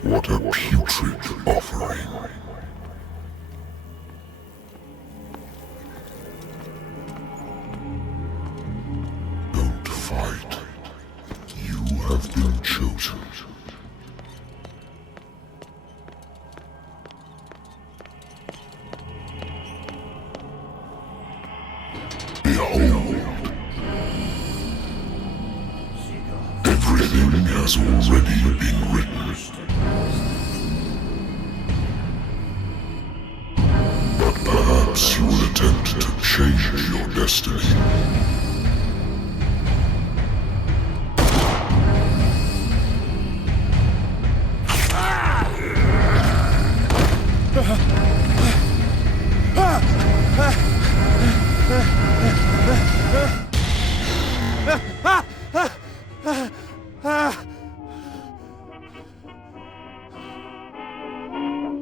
What a putrid offering. Don't fight. You have been chosen. Behold. Everything has already been written. But perhaps you will attempt to change your destiny.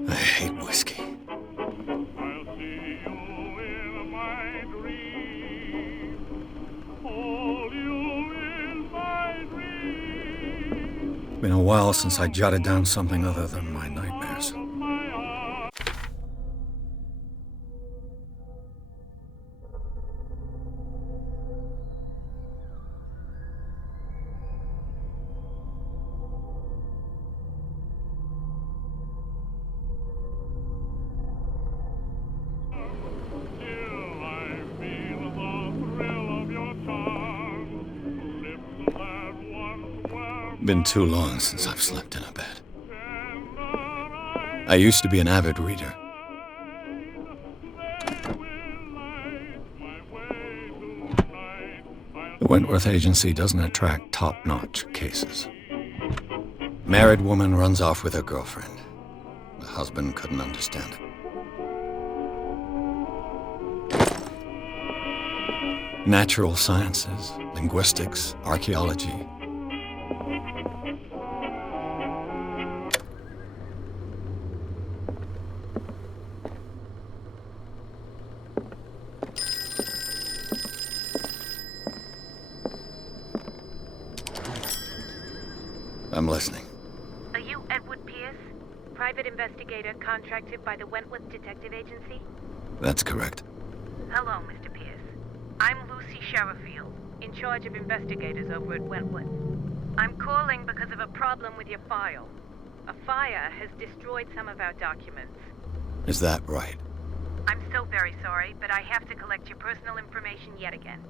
I hate whiskey. Been a while since I jotted down something other than my nightmares. Been too long since I've slept in a bed. I used to be an avid reader. The Wentworth Agency doesn't attract top-notch cases. Married woman runs off with her girlfriend. The husband couldn't understand it. Natural sciences, linguistics, archaeology. I'm listening. Are you Edward Pierce, private investigator contracted by the Wentworth Detective Agency? That's correct. Hello, Mr. Pierce. I'm Lucy Sherifield, in charge of investigators over at Wentworth. I'm calling because of a problem with your file. A fire has destroyed some of our documents. Is that right? I'm so very sorry, but I have to collect your personal information yet again.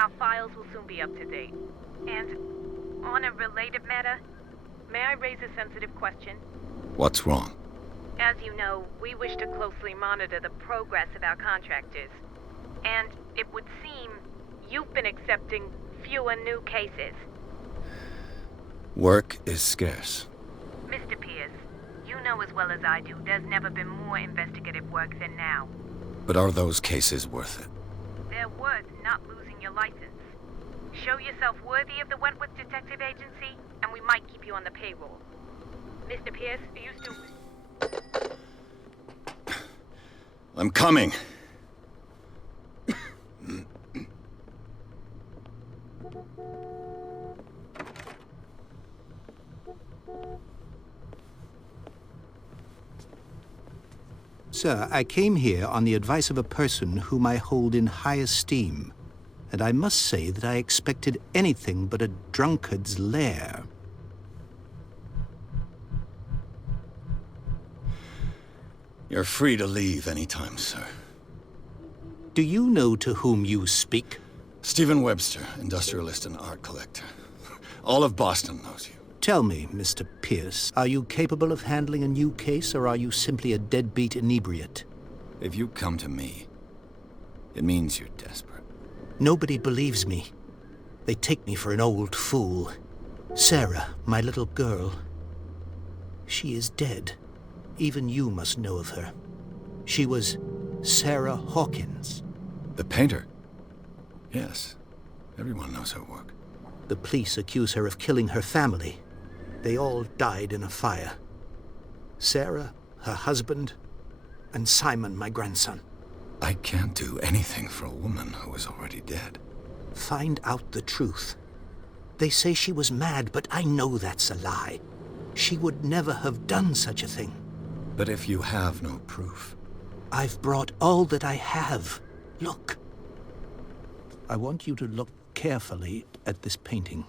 Our files will soon be up to date. And on a related matter, may I raise a sensitive question? What's wrong? As you know, we wish to closely monitor the progress of our contractors. And it would seem you've been accepting fewer new cases. Work is scarce. Mr. Pierce, you know as well as I do, there's never been more investigative work than now. But are those cases worth it? They're worth not losing your license. Show yourself worthy of the Wentworth Detective Agency, and we might keep you on the payroll. Mr. Pierce, are you still... I'm coming. Sir, I came here on the advice of a person whom I hold in high esteem, and I must say that I expected anything but a drunkard's lair. You're free to leave anytime, sir. Do you know to whom you speak? Stephen Webster, industrialist and art collector. All of Boston knows you. Tell me, Mr. Pierce, are you capable of handling a new case, or are you simply a deadbeat inebriate? If you come to me, it means you're desperate. Nobody believes me. They take me for an old fool. Sarah, my little girl, she is dead. Even you must know of her. She was Sarah Hawkins. The painter? Yes. Everyone knows her work. The police accuse her of killing her family. They all died in a fire. Sarah, her husband, and Simon, my grandson. I can't do anything for a woman who is already dead. Find out the truth. They say she was mad, but I know that's a lie. She would never have done such a thing. But if you have no proof... I've brought all that I have. Look. I want you to look carefully at this painting.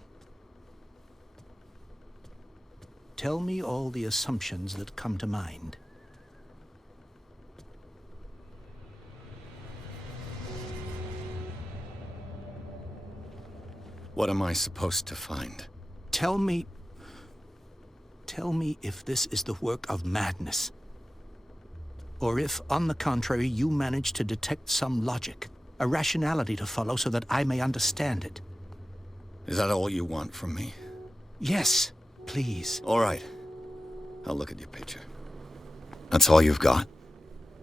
Tell me all the assumptions that come to mind. What am I supposed to find? Tell me if this is the work of madness. Or if, on the contrary, you manage to detect some logic, a rationality to follow so that I may understand it. Is that all you want from me? Yes, please. All right. I'll look at your picture. That's all you've got?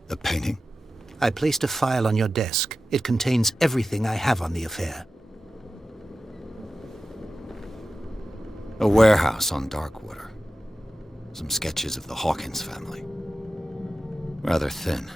The painting? I placed a file on your desk. It contains everything I have on the affair. A warehouse on Darkwater. Some sketches of the Hawkins family. Rather thin.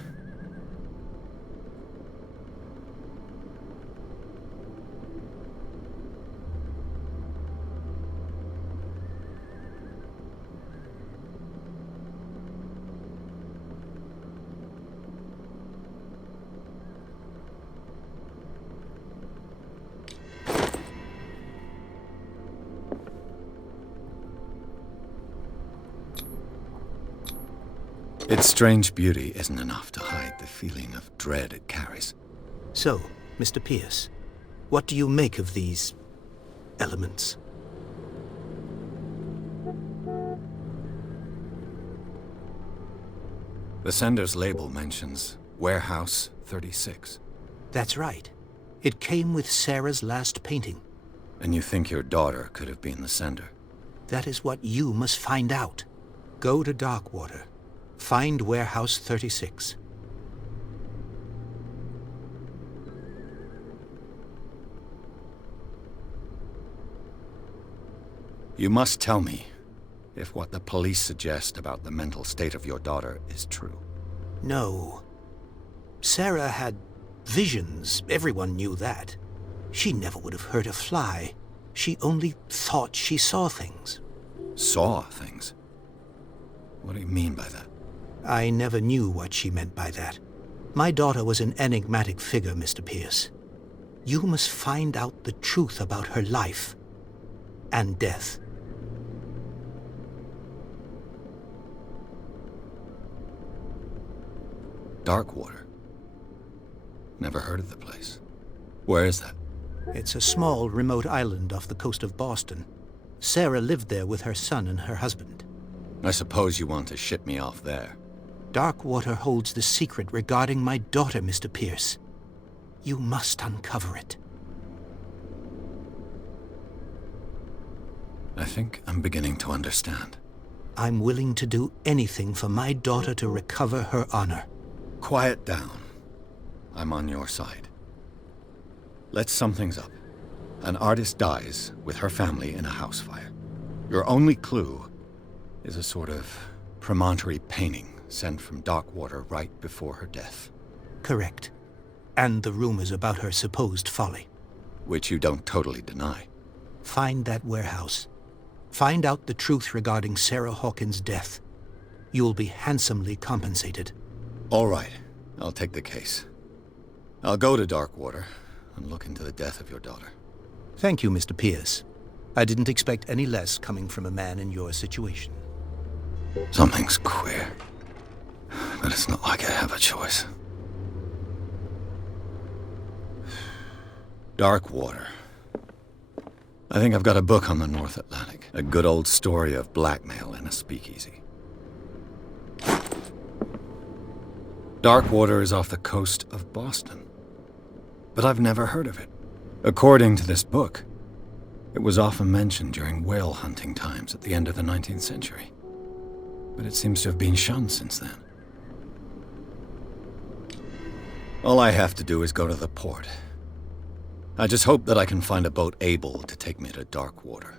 Its strange beauty isn't enough to hide the feeling of dread it carries. So, Mr. Pierce, what do you make of these elements? The sender's label mentions Warehouse 36. That's right. It came with Sarah's last painting. And you think your daughter could have been the sender? That is what you must find out. Go to Darkwater. Find Warehouse 36. You must tell me if what the police suggest about the mental state of your daughter is true. No. Sarah had visions. Everyone knew that. She never would have hurt a fly. She only thought she saw things. Saw things? What do you mean by that? I never knew what she meant by that. My daughter was an enigmatic figure, Mr. Pierce. You must find out the truth about her life and death. Darkwater. Never heard of the place. Where is that? It's a small, remote island off the coast of Boston. Sarah lived there with her son and her husband. I suppose you want to ship me off there. Darkwater holds the secret regarding my daughter, Mr. Pierce. You must uncover it. I think I'm beginning to understand. I'm willing to do anything for my daughter to recover her honor. Quiet down. I'm on your side. Let's sum things up. An artist dies with her family in a house fire. Your only clue is a sort of promontory painting sent from Darkwater right before her death. Correct. And the rumors about her supposed folly. Which you don't totally deny. Find that warehouse. Find out the truth regarding Sarah Hawkins' death. You'll be handsomely compensated. All right. I'll take the case. I'll go to Darkwater and look into the death of your daughter. Thank you, Mr. Pierce. I didn't expect any less coming from a man in your situation. Something's queer. But it's not like I have a choice. Darkwater. I think I've got a book on the North Atlantic. A good old story of blackmail in a speakeasy. Darkwater is off the coast of Boston. But I've never heard of it. According to this book, it was often mentioned during whale hunting times at the end of the 19th century. But it seems to have been shunned since then. All I have to do is go to the port. I just hope that I can find a boat able to take me to Darkwater.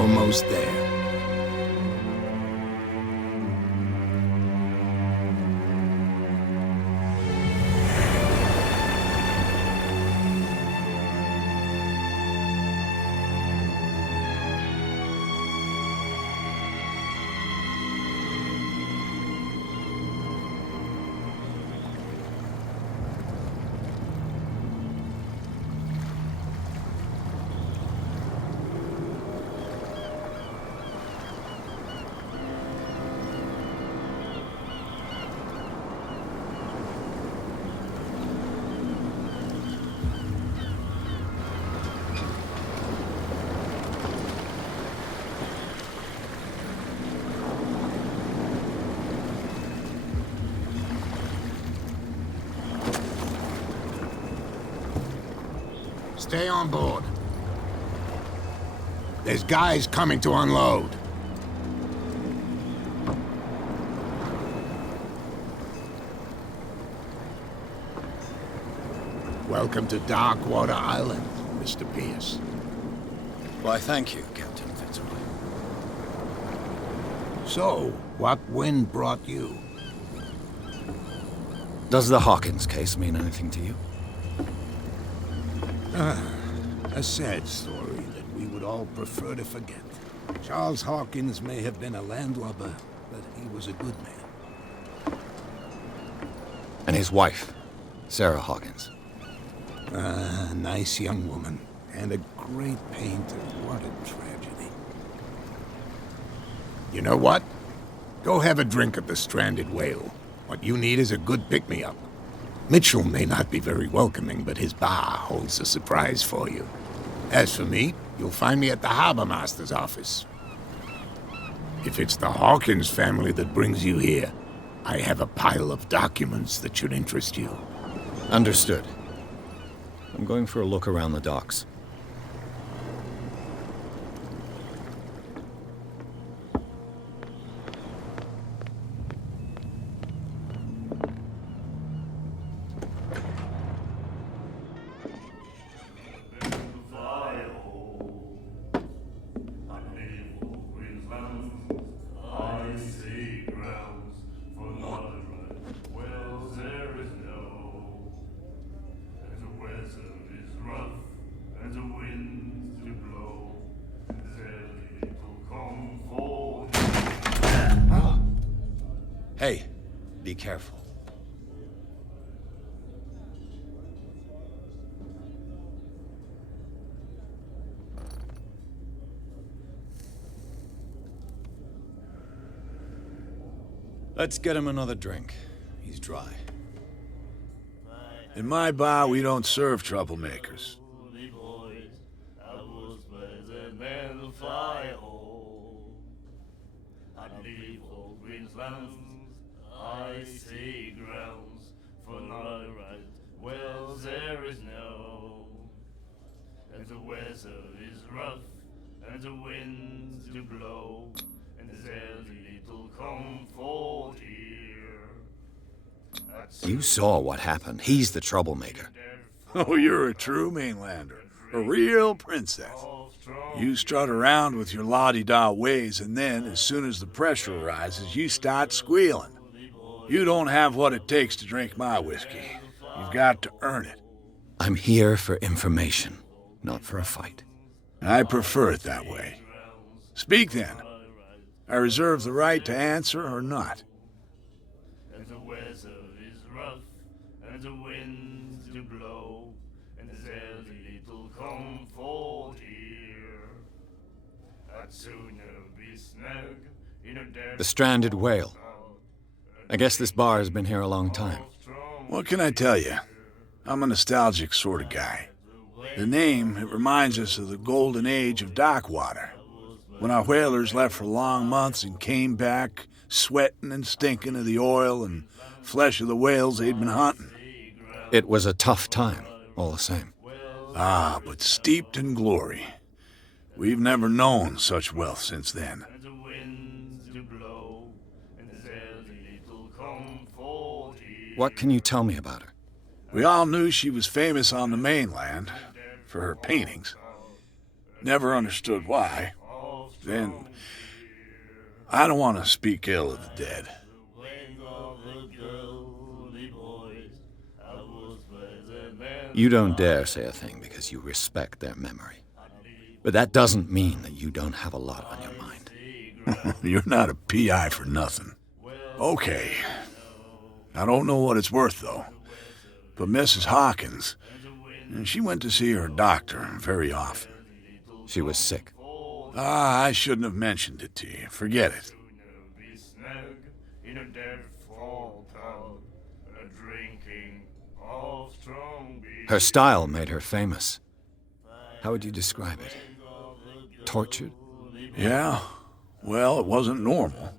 Almost there. Stay on board. There's guys coming to unload. Welcome to Darkwater Island, Mr. Pierce. Why, thank you, Captain Fitzroy. So, what wind brought you? Does the Hawkins case mean anything to you? A sad story that we would all prefer to forget. Charles Hawkins may have been a landlubber, but he was a good man. And his wife, Sarah Hawkins. A nice young woman, and a great painter. What a tragedy. You know what? Go have a drink at the Stranded Whale. What you need is a good pick-me-up. Mitchell may not be very welcoming, but his bar holds a surprise for you. As for me, you'll find me at the Harbor Master's office. If it's the Hawkins family that brings you here, I have a pile of documents that should interest you. Understood. I'm going for a look around the docks. Hey, be careful. Let's get him another drink. He's dry. In my bar, we don't serve troublemakers. I see grounds for no right. Well, there is no. And the weather is rough, and the winds do blow, and there's little comfort here. You saw what happened. He's the troublemaker. Oh, you're a true mainlander. A real princess. You strut around with your la-di-da ways, and then, as soon as the pressure rises, you start squealing. You don't have what it takes to drink my whiskey. You've got to earn it. I'm here for information, not for a fight. I prefer it that way. Speak then. I reserve the right to answer or not. And the weather is rough, and the winds do blow, and there's little comfort here. I'd sooner be snug in a dead The Stranded Whale. I guess this bar has been here a long time. What can I tell you? I'm a nostalgic sort of guy. The name, it reminds us of the golden age of Darkwater, when our whalers left for long months and came back sweating and stinking of the oil and flesh of the whales they'd been hunting. It was a tough time, all the same. Ah, but steeped in glory. We've never known such wealth since then. and the winds do blow, and there's little comfort here. What can you tell me about her? We all knew she was famous on the mainland for her paintings. Never understood why. Then, I don't want to speak ill of the dead. You don't dare say a thing because you respect their memory. But that doesn't mean that you don't have a lot on your mind. You're not a PI for nothing. Okay. I don't know what it's worth, though. But Mrs. Hawkins, she went to see her doctor very often. She was sick. Ah, I shouldn't have mentioned it to you. Forget it. Be snug in a dead fall pub, drinking of strong beer. Her style made her famous. How would you describe it? Tortured? Yeah? Well, it wasn't normal.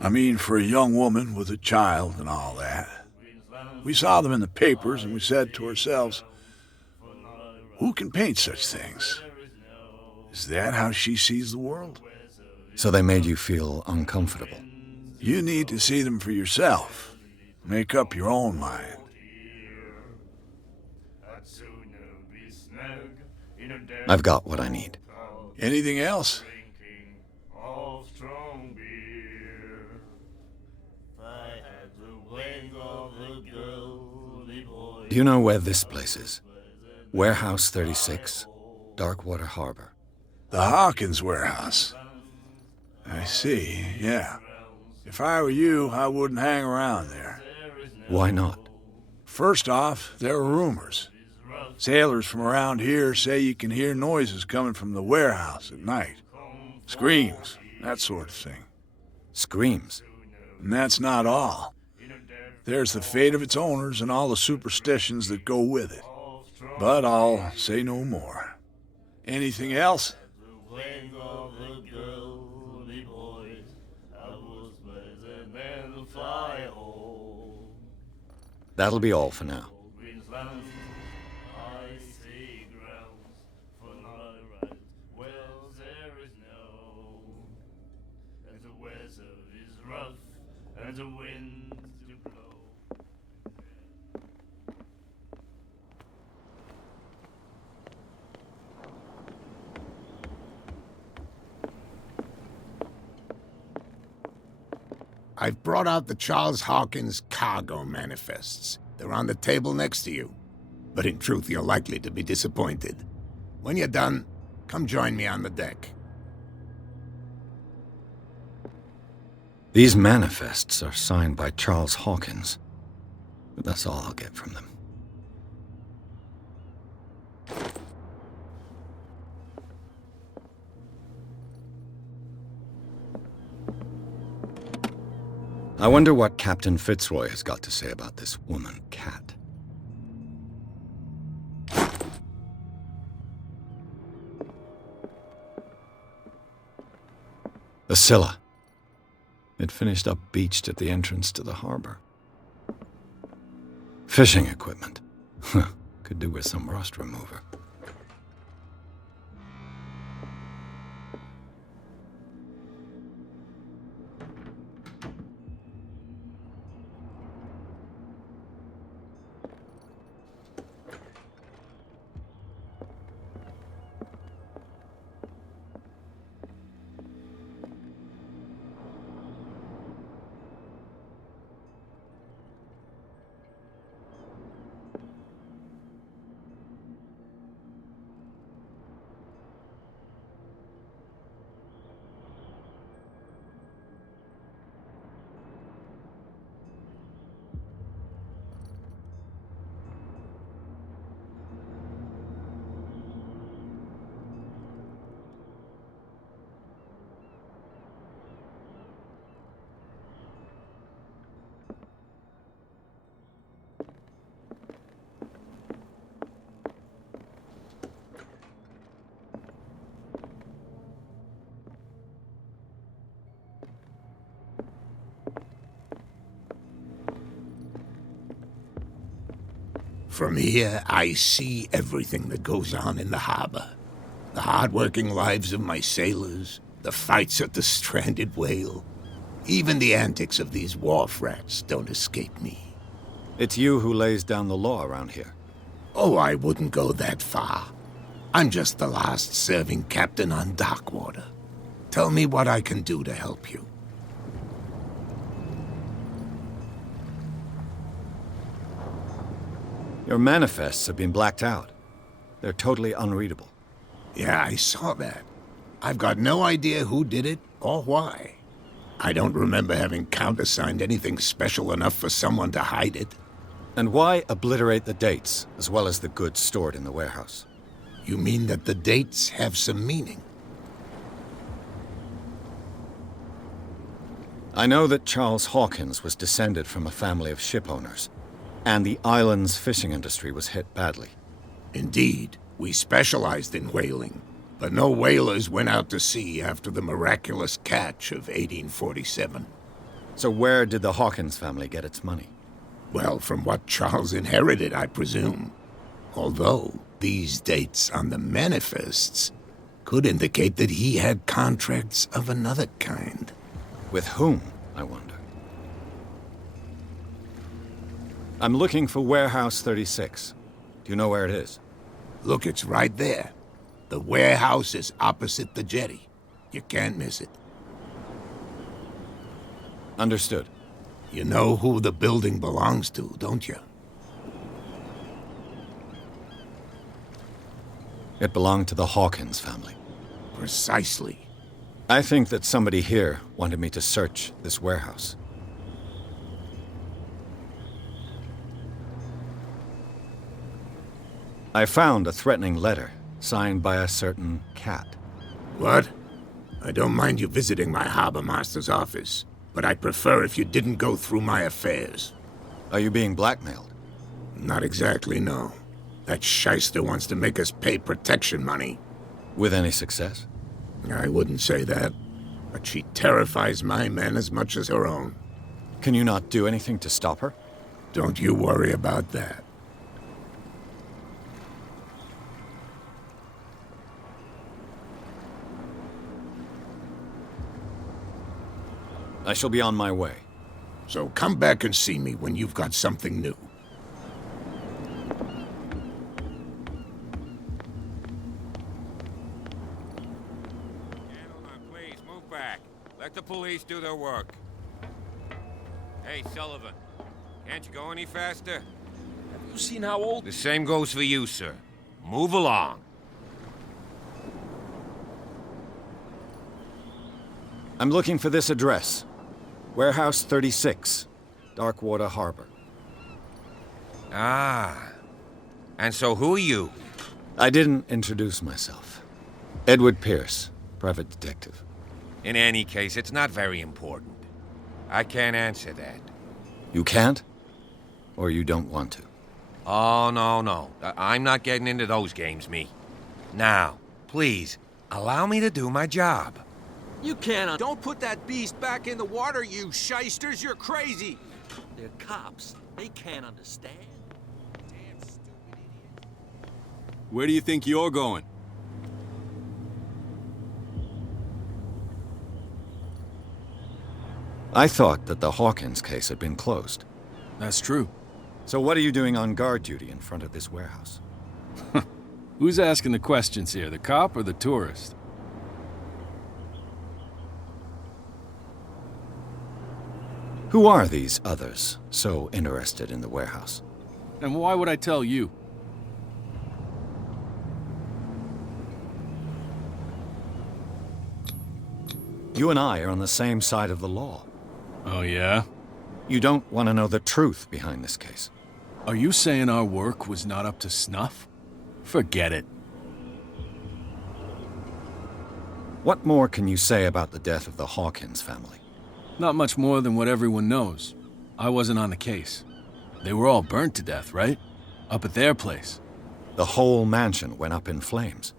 I mean, for a young woman with a child and all that. We saw them in the papers and we said to ourselves, Who can paint such things? Is that how she sees the world? So they made you feel uncomfortable. You need to see them for yourself. Make up your own mind. I've got what I need. Anything else? Do you know where this place is? Warehouse 36, Darkwater Harbor. The Hawkins warehouse. I see, yeah. If I were you, I wouldn't hang around there. Why not? First off, there are rumors. Sailors from around here say you can hear noises coming from the warehouse at night. Screams, that sort of thing. Screams? And that's not all. There's the fate of its owners and all the superstitions that go with it. But I'll say no more. Anything else? That'll be all for now. I've brought out the Charles Hawkins cargo manifests. They're on the table next to you. But in truth, you're likely to be disappointed. When you're done, come join me on the deck. These manifests are signed by Charles Hawkins. But that's all I'll get from them. I wonder what Captain Fitzroy has got to say about this woman, Cat. The Scylla. It finished up beached at the entrance to the harbor. Fishing equipment. Could do with some rust remover. From here, I see everything that goes on in the harbor. The hard-working lives of my sailors, the fights at the stranded whale. Even the antics of these wharf rats don't escape me. It's you who lays down the law around here. Oh, I wouldn't go that far. I'm just the last serving captain on Darkwater. Tell me what I can do to help you. Your manifests have been blacked out. They're totally unreadable. Yeah, I saw that. I've got no idea who did it or why. I don't remember having countersigned anything special enough for someone to hide it. And why obliterate the dates, as well as the goods stored in the warehouse? You mean that the dates have some meaning? I know that Charles Hawkins was descended from a family of ship owners, and the island's fishing industry was hit badly. Indeed, we specialized in whaling, but no whalers went out to sea after the miraculous catch of 1847. So where did the Hawkins family get its money? Well, from what Charles inherited, I presume. Although, these dates on the manifests could indicate that he had contracts of another kind. With whom, I wonder? I'm looking for Warehouse 36. Do you know where it is? Look, it's right there. The warehouse is opposite the jetty. You can't miss it. Understood. You know who the building belongs to, don't you? It belonged to the Hawkins family. Precisely. I think that somebody here wanted me to search this warehouse. I found a threatening letter signed by a certain cat. What? I don't mind you visiting my harbor master's office, but I'd prefer if you didn't go through my affairs. Are you being blackmailed? Not exactly, no. That shyster wants to make us pay protection money. With any success? I wouldn't say that, but she terrifies my men as much as her own. Can you not do anything to stop her? Don't you worry about that. I shall be on my way. So come back and see me when you've got something new. Gentlemen, please, move back. Let the police do their work. Hey, Sullivan. Can't you go any faster? Have you seen how old... The same goes for you, sir. Move along. I'm looking for this address. Warehouse 36, Darkwater Harbor. Ah. And so who are you? I didn't introduce myself. Edward Pierce, private detective. In any case, it's not very important. I can't answer that. You can't? Or you don't want to? Oh, no. I'm not getting into those games, me. Now, please, allow me to do my job. You cannot. Don't put that beast back in the water, you shysters. You're crazy. They're cops. They can't understand. Damn stupid idiot. Where do you think you're going? I thought that the Hawkins case had been closed. That's true. So what are you doing on guard duty in front of this warehouse? Who's asking the questions here, the cop or the tourist? Who are these others so interested in the warehouse? And why would I tell you? You and I are on the same side of the law. Oh, yeah? You don't want to know the truth behind this case. Are you saying our work was not up to snuff? Forget it. What more can you say about the death of the Hawkins family? Not much more than what everyone knows. I wasn't on the case. They were all burnt to death, right? Up at their place. The whole mansion went up in flames.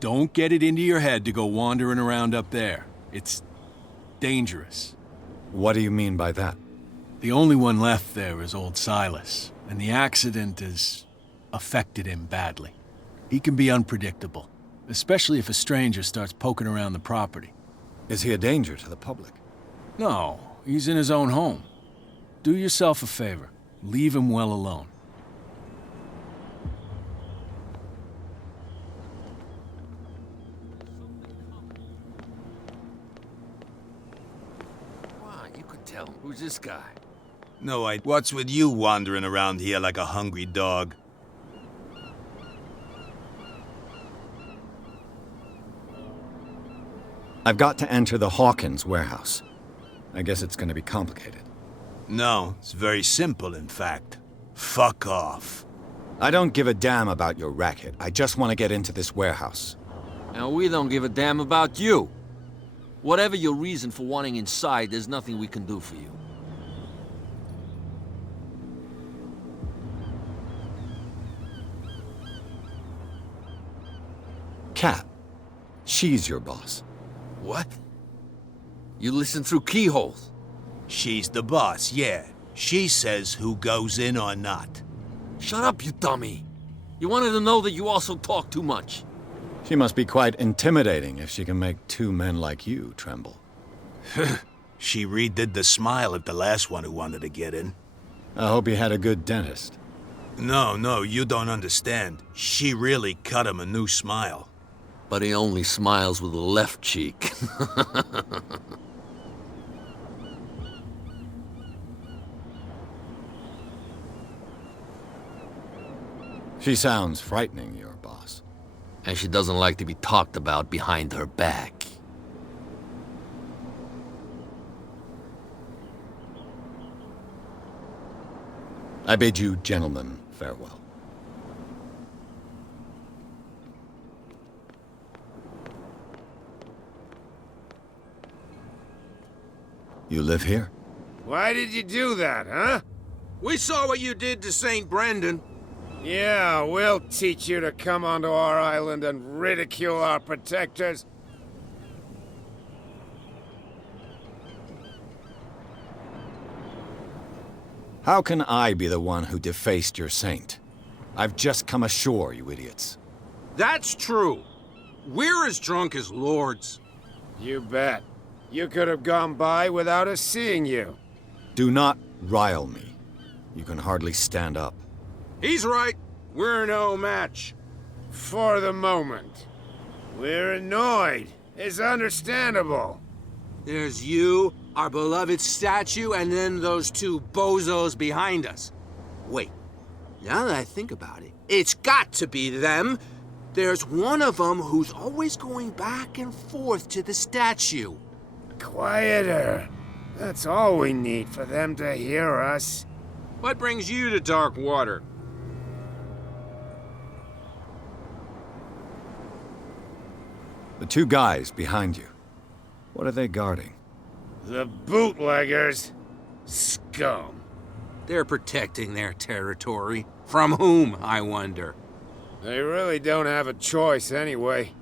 Don't get it into your head to go wandering around up there. It's dangerous. What do you mean by that? The only one left there is old Silas, and the accident has affected him badly. He can be unpredictable, especially if a stranger starts poking around the property. Is he a danger to the public? No, he's in his own home. Do yourself a favor. Leave him well alone. Why, you could tell. Who's this guy? No, what's with you wandering around here like a hungry dog? I've got to enter the Hawkins warehouse. I guess it's going to be complicated. No, it's very simple, in fact. Fuck off. I don't give a damn about your racket. I just want to get into this warehouse. And we don't give a damn about you. Whatever your reason for wanting inside, there's nothing we can do for you. Kat, she's your boss. What? You listen through keyholes. She's the boss, yeah. She says who goes in or not. Shut up, you dummy. You wanted to know that you also talk too much. She must be quite intimidating if she can make two men like you tremble. She redid the smile at the last one who wanted to get in. I hope you had a good dentist. No, you don't understand. She really cut him a new smile. But he only smiles with the left cheek. She sounds frightening, your boss. And she doesn't like to be talked about behind her back. I bid you gentlemen farewell. You live here? Why did you do that, huh? We saw what you did to St. Brendan. Yeah, we'll teach you to come onto our island and ridicule our protectors. How can I be the one who defaced your saint? I've just come ashore, you idiots. That's true. We're as drunk as lords. You bet. You could have gone by without us seeing you. Do not rile me. You can hardly stand up. He's right. We're no match. For the moment. We're annoyed. It's understandable. There's you, our beloved statue, and then those two bozos behind us. Wait, now that I think about it, it's got to be them. There's one of them who's always going back and forth to the statue. Quieter. That's all we need for them to hear us. What brings you to dark water? The two guys behind you. What are they guarding? The bootleggers. Scum. They're protecting their territory. From whom, I wonder? They really don't have a choice anyway.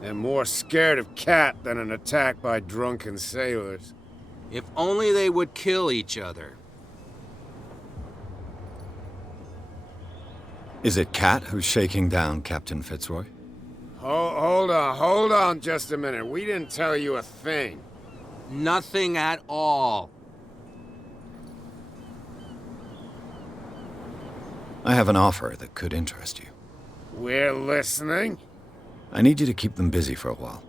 They're more scared of Cat than an attack by drunken sailors. If only they would kill each other. Is it Cat who's shaking down Captain Fitzroy? Hold on just a minute. We didn't tell you a thing. Nothing at all. I have an offer that could interest you. We're listening. I need you to keep them busy for a while.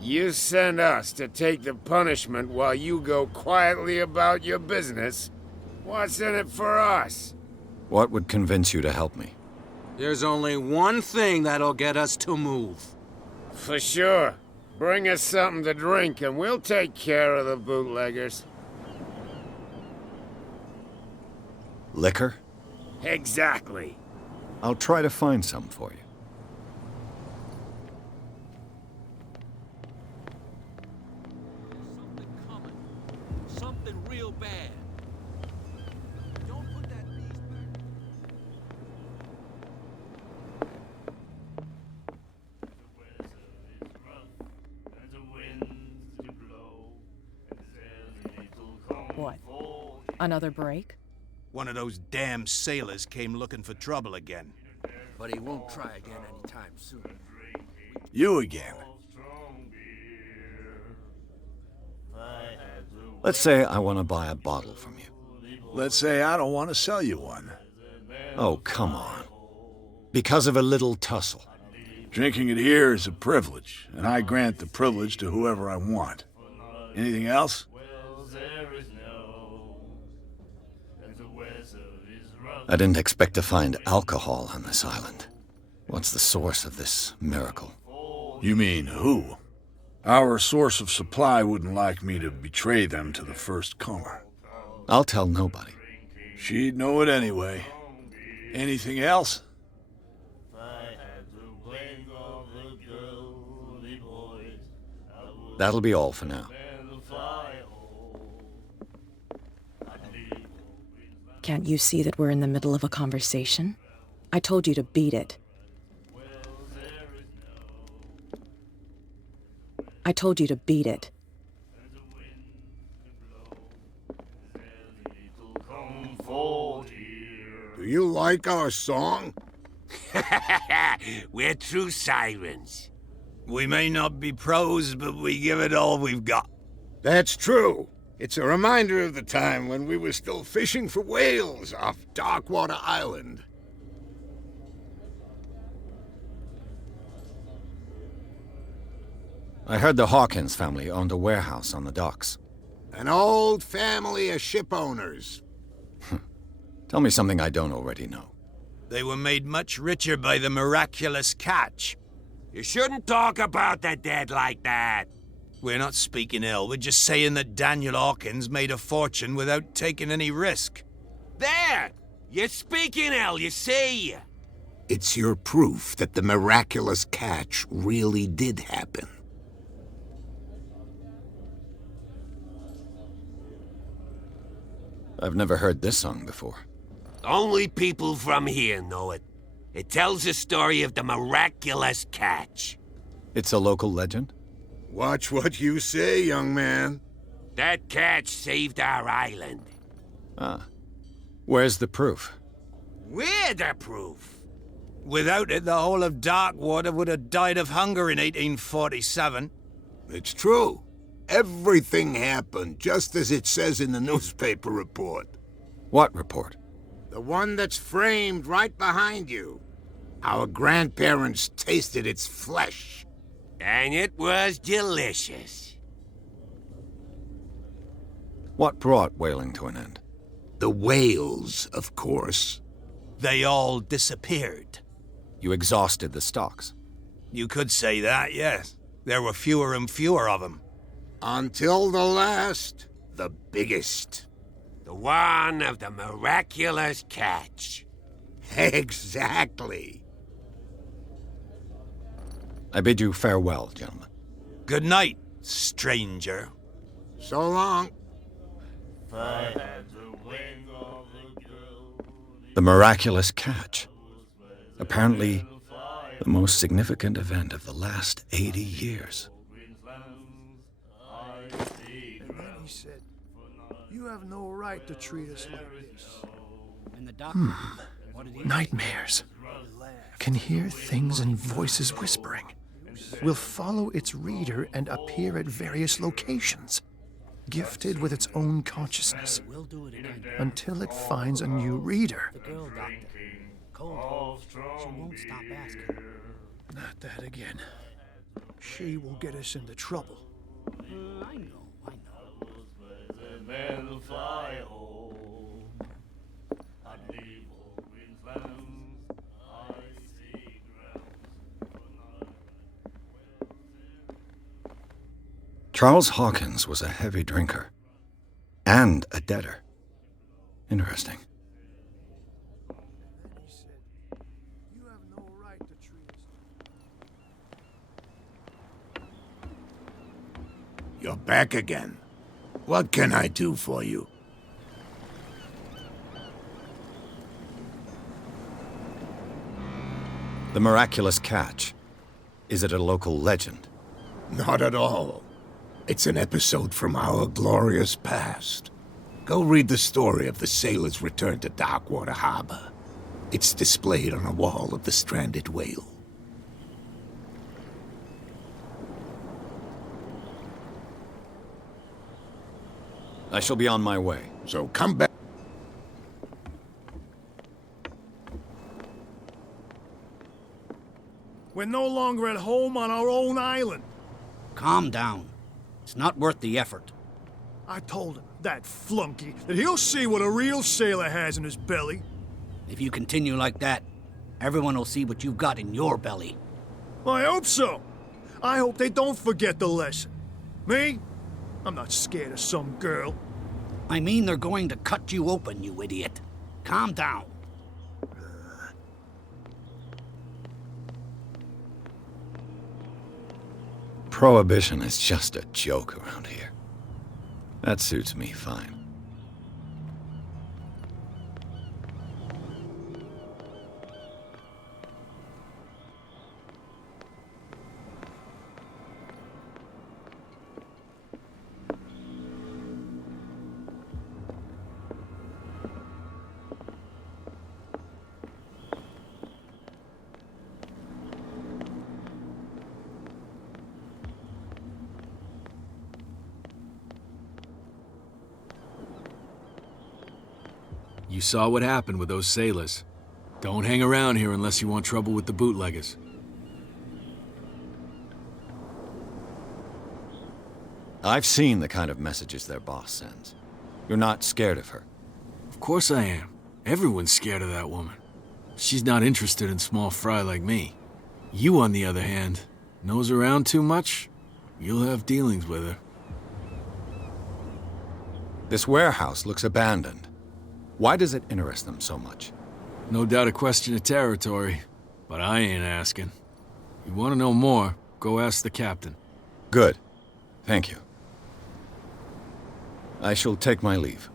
You send us to take the punishment while you go quietly about your business. What's in it for us? What would convince you to help me? There's only one thing that'll get us to move. For sure. Bring us something to drink and we'll take care of the bootleggers. Liquor? Exactly. I'll try to find some for you. Something coming. Something real bad. Don't put that beast back. What? Another break? One of those damn sailors came looking for trouble again. But he won't try again anytime soon. You again. Let's say I want to buy a bottle from you. Let's say I don't want to sell you one. Oh, come on. Because of a little tussle. Drinking it here is a privilege, and I grant the privilege to whoever I want. Anything else? I didn't expect to find alcohol on this island. What's the source of this miracle? You mean who? Our source of supply wouldn't like me to betray them to the first comer. I'll tell nobody. She'd know it anyway. Anything else? That'll be all for now. Can't you see that we're in the middle of a conversation? I told you to beat it. I told you to beat it. Do you like our song? We're true sirens. We may not be pros, but we give it all we've got. That's true. It's a reminder of the time when we were still fishing for whales off Darkwater Island. I heard the Hawkins family owned a warehouse on the docks. An old family of ship owners. Tell me something I don't already know. They were made much richer by the miraculous catch. You shouldn't talk about the dead like that. We're not speaking ill, we're just saying that Daniel Hawkins made a fortune without taking any risk. There! You're speaking ill, you see? It's your proof that the miraculous catch really did happen. I've never heard this song before. Only people from here know it. It tells the story of the miraculous catch. It's a local legend? Watch what you say, young man. That catch saved our island. Ah. Where's the proof? We're the proof. Without it, the whole of Darkwater would have died of hunger in 1847. It's true. Everything happened just as it says in the newspaper report. What report? The one that's framed right behind you. Our grandparents tasted its flesh. And it was delicious. What brought whaling to an end? The whales, of course. They all disappeared. You exhausted the stocks. You could say that, yes. There were fewer and fewer of them. Until the last, the biggest. The one of the miraculous catch. Exactly. I bid you farewell, gentlemen. Good night, stranger. So long. The miraculous catch. Apparently, the most significant event of the last 80 years. He said, "You have no right to treat us like this." Nightmares. Can hear things and voices whispering. Will follow its reader and appear at various locations, gifted with its own consciousness, until it finds a new reader. Not that again. She will get us into trouble. I know. Charles Hawkins was a heavy drinker. And a debtor. Interesting. You're back again. What can I do for you? The miraculous catch. Is it a local legend? Not at all. It's an episode from our glorious past. Go read the story of the sailor's return to Darkwater Harbor. It's displayed on a wall of the Stranded Whale. I shall be on my way. So come back. We're no longer at home on our own island. Calm down. It's not worth the effort. I told him, that flunky, that he'll see what a real sailor has in his belly. If you continue like that, everyone will see what you've got in your belly. I hope so. I hope they don't forget the lesson. Me? I'm not scared of some girl. I mean they're going to cut you open, you idiot. Calm down. Prohibition is just a joke around here. That suits me fine. You saw what happened with those sailors. Don't hang around here unless you want trouble with the bootleggers. I've seen the kind of messages their boss sends. You're not scared of her. Of course I am. Everyone's scared of that woman. She's not interested in small fry like me. You, on the other hand, nose around too much, you'll have dealings with her. This warehouse looks abandoned. Why does it interest them so much? No doubt a question of territory, but I ain't asking. You want to know more, go ask the captain. Good. Thank you. I shall take my leave.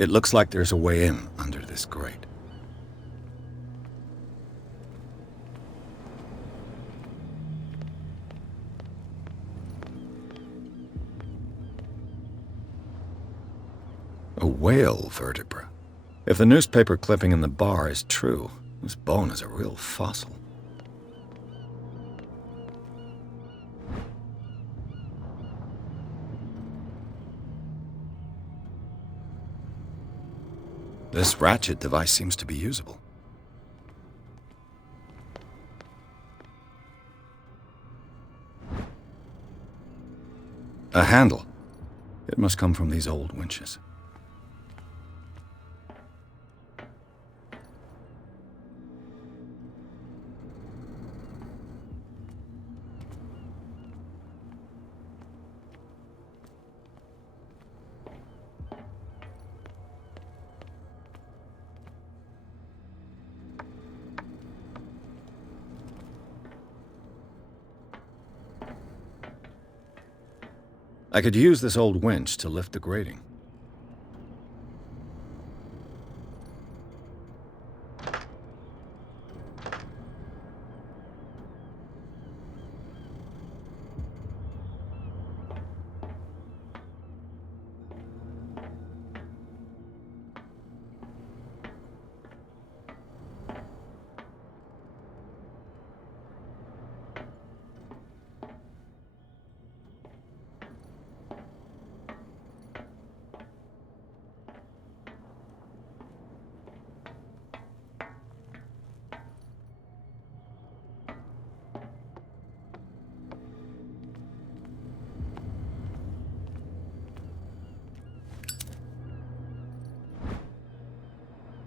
It looks like there's a way in under this grate. A whale vertebra. If the newspaper clipping in the bar is true, this bone is a real fossil. This ratchet device seems to be usable. A handle. It must come from these old winches. I could use this old winch to lift the grating.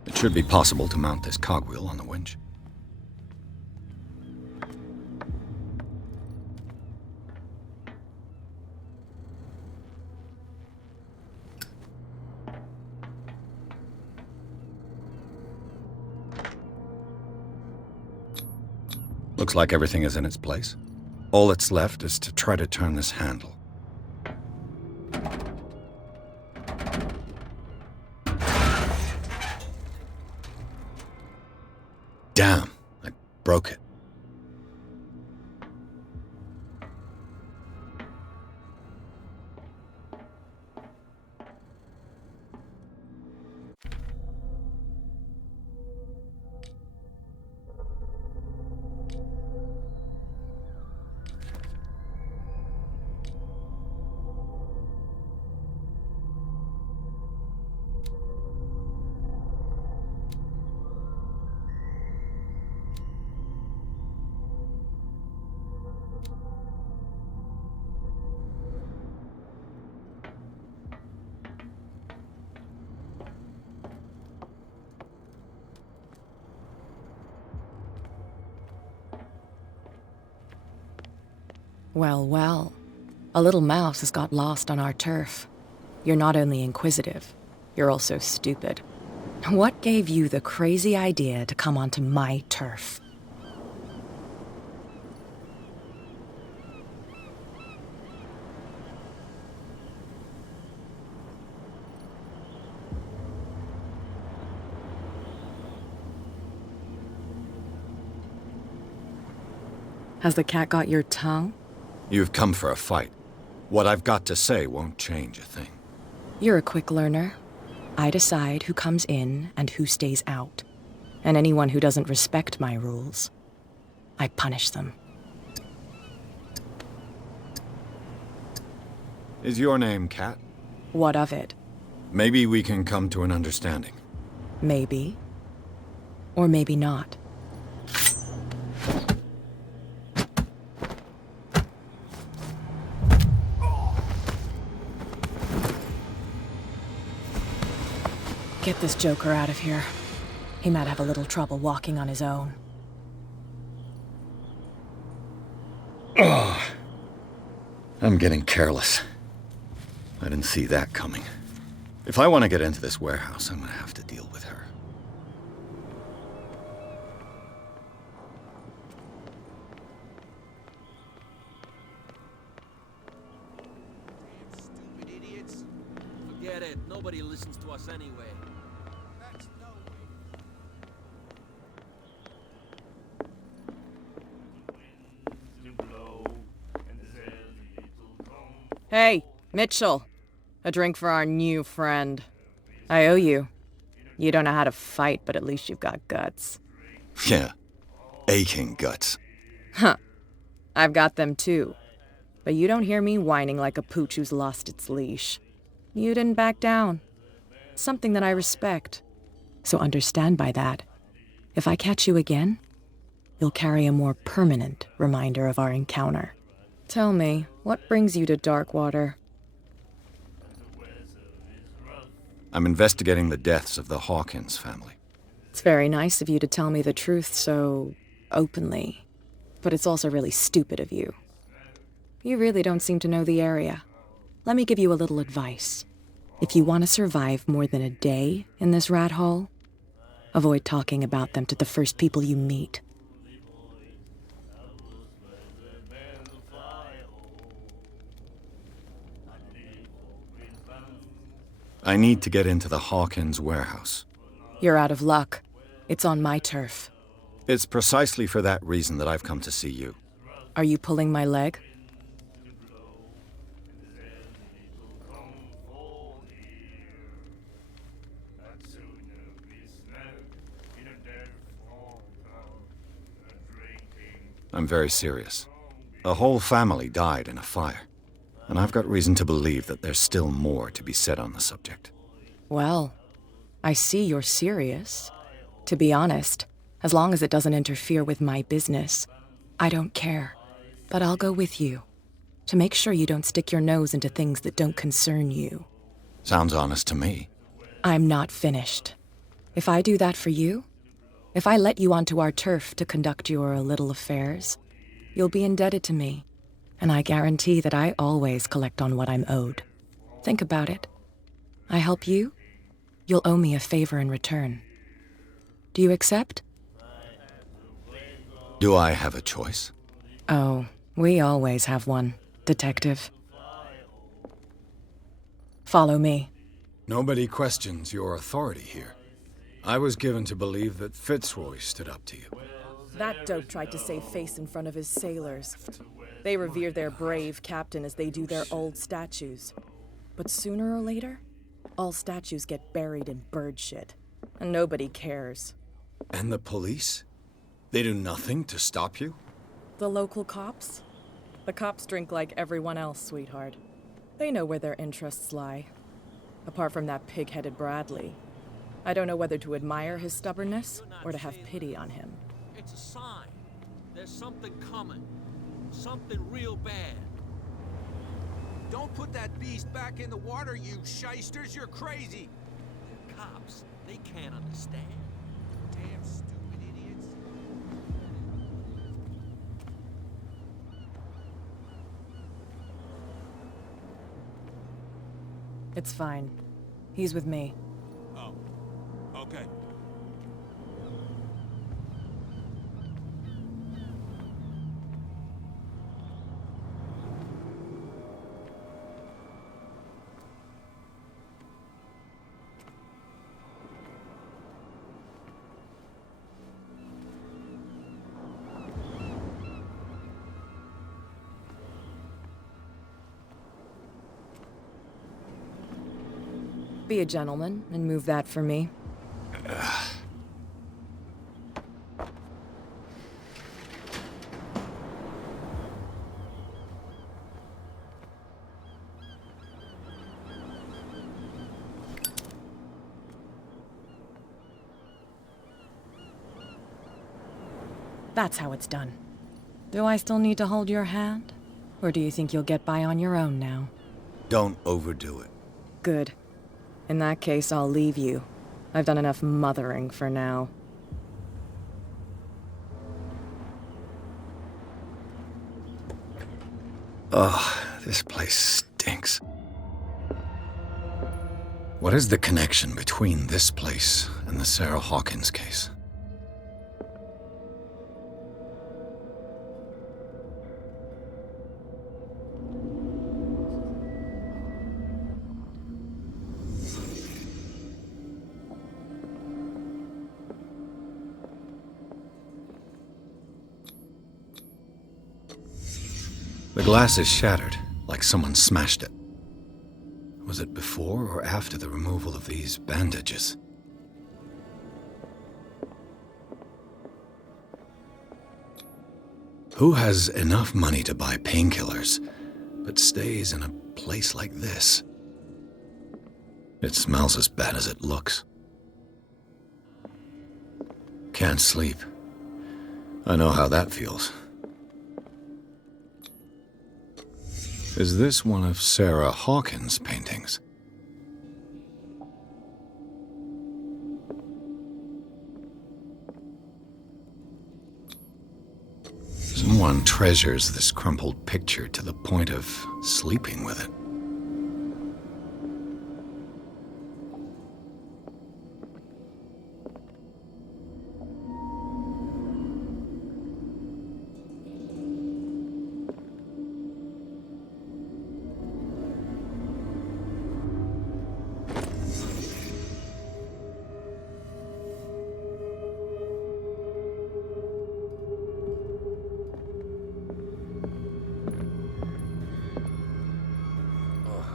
It should be possible to mount this cogwheel on the winch. Looks like everything is in its place. All that's left is to try to turn this handle. Damn, I broke it. Well, well. A little mouse has got lost on our turf. You're not only inquisitive, you're also stupid. What gave you the crazy idea to come onto my turf? Has the cat got your tongue? You've come for a fight. What I've got to say won't change a thing. You're a quick learner. I decide who comes in and who stays out. And anyone who doesn't respect my rules, I punish them. Is your name Cat? What of it? Maybe we can come to an understanding. Maybe. Or maybe not. Get this joker out of here. He might have a little trouble walking on his own. Ugh. I'm getting careless. I didn't see that coming. If I want to get into this warehouse, I'm gonna have to deal with her. Stupid idiots. Forget it. Nobody listens to us anyway. Hey, Mitchell. A drink for our new friend. I owe you. You don't know how to fight, but at least you've got guts. Yeah. Aching guts. Huh. I've got them too. But you don't hear me whining like a pooch who's lost its leash. You didn't back down. Something that I respect. So understand by that. If I catch you again, you'll carry a more permanent reminder of our encounter. Tell me, what brings you to Darkwater? I'm investigating the deaths of the Hawkins family. It's very nice of you to tell me the truth so openly. But it's also really stupid of you. You really don't seem to know the area. Let me give you a little advice. If you want to survive more than a day in this rat hole, avoid talking about them to the first people you meet. I need to get into the Hawkins warehouse. You're out of luck. It's on my turf. It's precisely for that reason that I've come to see you. Are you pulling my leg? I'm very serious. A whole family died in a fire. And I've got reason to believe that there's still more to be said on the subject. Well, I see you're serious. To be honest, as long as it doesn't interfere with my business, I don't care. But I'll go with you, to make sure you don't stick your nose into things that don't concern you. Sounds honest to me. I'm not finished. If I do that for you, if I let you onto our turf to conduct your little affairs, you'll be indebted to me. And I guarantee that I always collect on what I'm owed. Think about it. I help you, you'll owe me a favor in return. Do you accept? Do I have a choice? Oh, we always have one, Detective. Follow me. Nobody questions your authority here. I was given to believe that Fitzroy stood up to you. That dope tried to save face in front of his sailors. They revere their brave captain as they do their old statues. But sooner or later, all statues get buried in bird shit. And nobody cares. And the police? They do nothing to stop you? The local cops? The cops drink like everyone else, sweetheart. They know where their interests lie. Apart from that pig-headed Bradley. I don't know whether to admire his stubbornness or to have pity on him. It's a sign. There's something coming. Something real bad. Don't put that beast back in the water, you shysters. You're crazy. They're cops. They can't understand. Damn stupid idiots. It's fine. He's with me. Oh. Okay. Be a gentleman and move that for me. That's how it's done. Do I still need to hold your hand? Or do you think you'll get by on your own now? Don't overdo it. Good. In that case, I'll leave you. I've done enough mothering for now. Ugh, this place stinks. What is the connection between this place and the Sarah Hawkins case? The glass is shattered, like someone smashed it. Was it before or after the removal of these bandages? Who has enough money to buy painkillers, but stays in a place like this? It smells as bad as it looks. Can't sleep. I know how that feels. Is this one of Sarah Hawkins' paintings? Someone treasures this crumpled picture to the point of sleeping with it.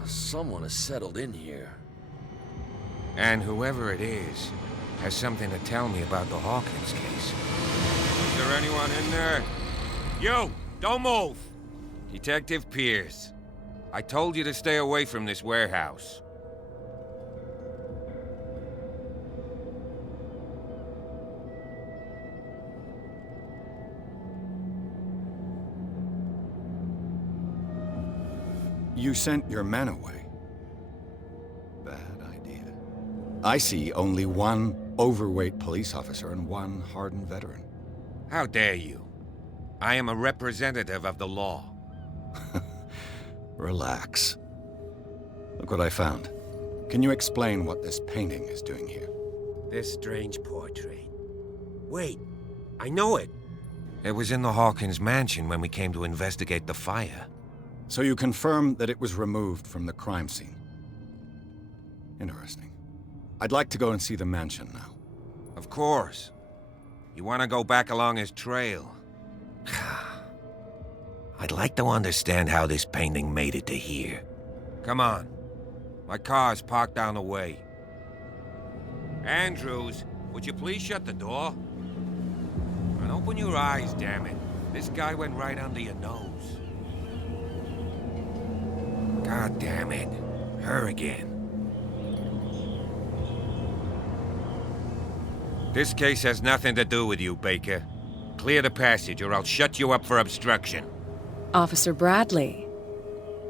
Someone has settled in here. And whoever it is has something to tell me about the Hawkins case. Is there anyone in there? You! Don't move! Detective Pierce. I told you to stay away from this warehouse. You sent your men away. Bad idea. I see only one overweight police officer and one hardened veteran. How dare you? I am a representative of the law. Relax. Look what I found. Can you explain what this painting is doing here? This strange portrait. Wait, I know it. It was in the Hawkins mansion when we came to investigate the fire. So you confirm that it was removed from the crime scene. Interesting. I'd like to go and see the mansion now. Of course. You want to go back along his trail? I'd like to understand how this painting made it to here. Come on. My car's parked down the way. Andrews, would you please shut the door? And open your eyes, damn it. This guy went right under your nose. God damn it. Her again. This case has nothing to do with you, Baker. Clear the passage or I'll shut you up for obstruction. Officer Bradley,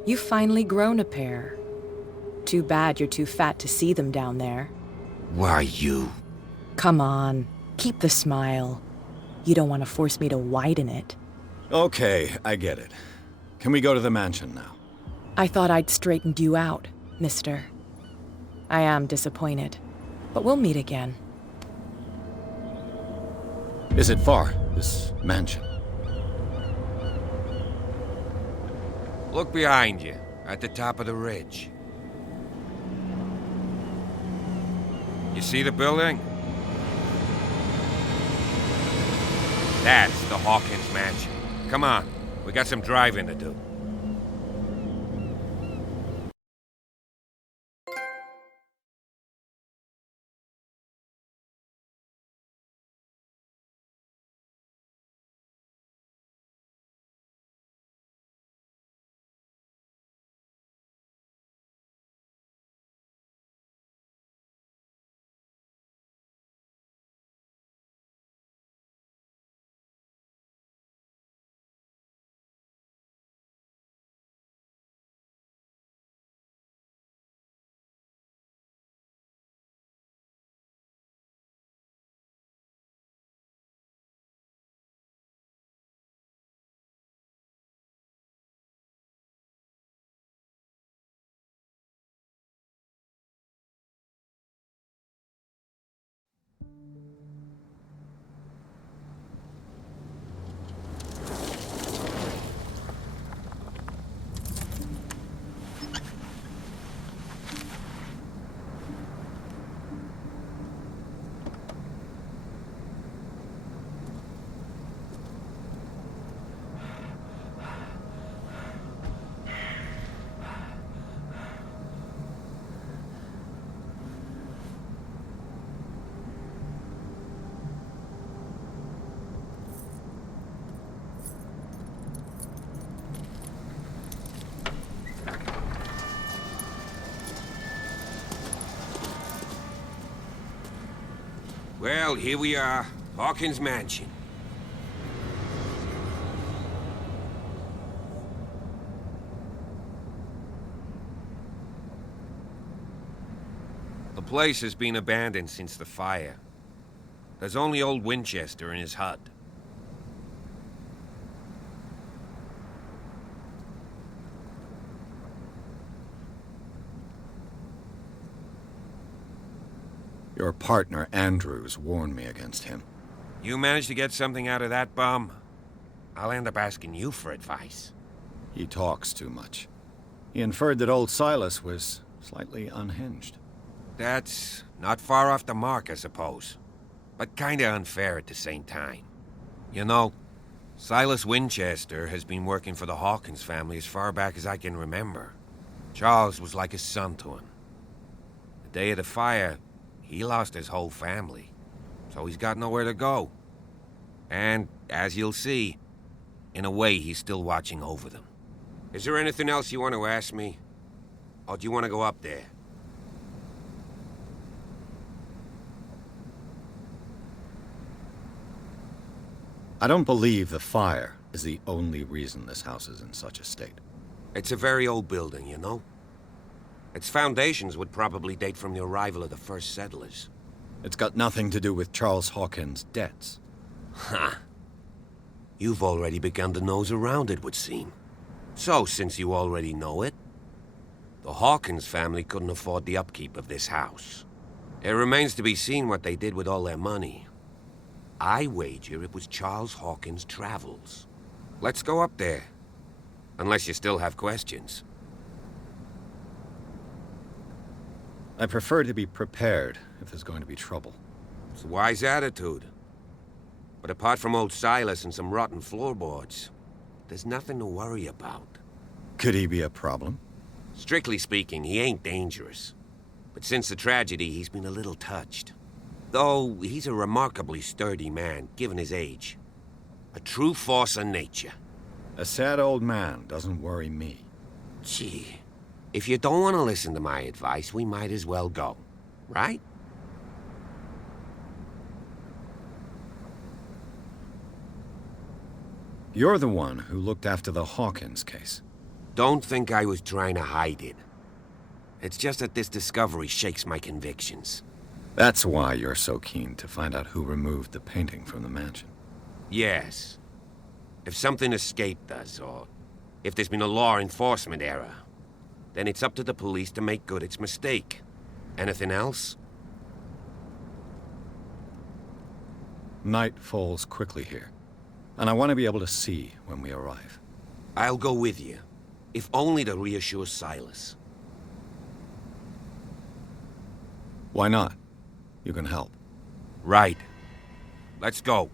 you've finally grown a pair. Too bad you're too fat to see them down there. Why, you? Come on, keep the smile. You don't want to force me to widen it. Okay, I get it. Can we go to the mansion now? I thought I'd straightened you out, mister. I am disappointed, but we'll meet again. Is it far, this mansion? Look behind you, at the top of the ridge. You see the building? That's the Hawkins mansion. Come on, we got some driving to do. Well, here we are. Hawkins Mansion. The place has been abandoned since the fire. There's only old Winchester in his hut. Your partner, Andrews, warned me against him. You managed to get something out of that bum? I'll end up asking you for advice. He talks too much. He inferred that old Silas was slightly unhinged. That's not far off the mark, I suppose. But kinda unfair at the same time. You know, Silas Winchester has been working for the Hawkins family as far back as I can remember. Charles was like a son to him. The day of the fire, he lost his whole family, so he's got nowhere to go. And, as you'll see, in a way, he's still watching over them. Is there anything else you want to ask me? Or do you want to go up there? I don't believe the fire is the only reason this house is in such a state. It's a very old building, you know? Its foundations would probably date from the arrival of the first settlers. It's got nothing to do with Charles Hawkins' debts. Ha! You've already begun to nose around it, would seem. So, since you already know it, the Hawkins family couldn't afford the upkeep of this house. It remains to be seen what they did with all their money. I wager it was Charles Hawkins' travels. Let's go up there. Unless you still have questions. I prefer to be prepared if there's going to be trouble. It's a wise attitude. But apart from old Silas and some rotten floorboards, there's nothing to worry about. Could he be a problem? Strictly speaking, he ain't dangerous. But since the tragedy, he's been a little touched. Though he's a remarkably sturdy man, given his age. A true force of nature. A sad old man doesn't worry me. Gee, if you don't want to listen to my advice, we might as well go. Right? You're the one who looked after the Hawkins case. Don't think I was trying to hide it. It's just that this discovery shakes my convictions. That's why you're so keen to find out who removed the painting from the mansion. Yes. If something escaped us, or if there's been a law enforcement error, then it's up to the police to make good its mistake. Anything else? Night falls quickly here, and I want to be able to see when we arrive. I'll go with you, if only to reassure Silas. Why not? You can help. Right. Let's go.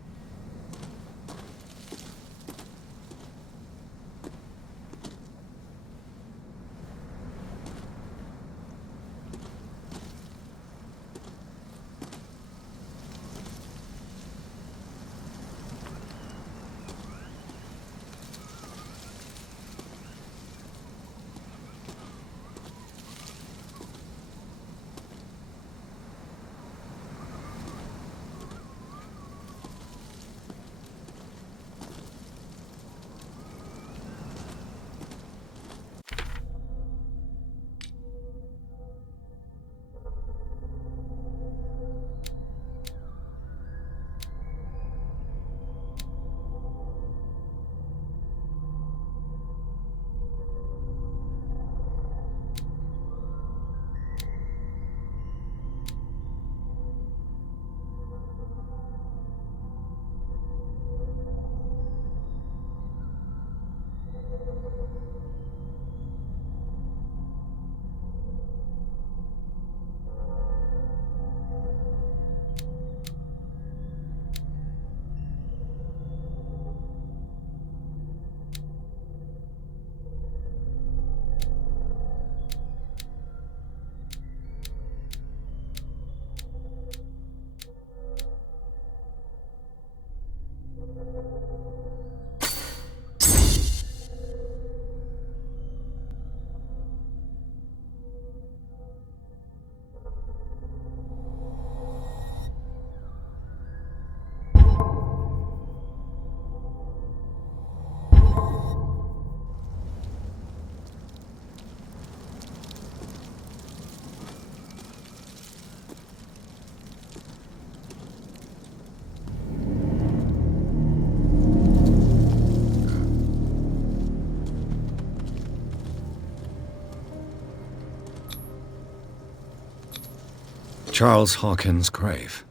Charles Hawkins' grave.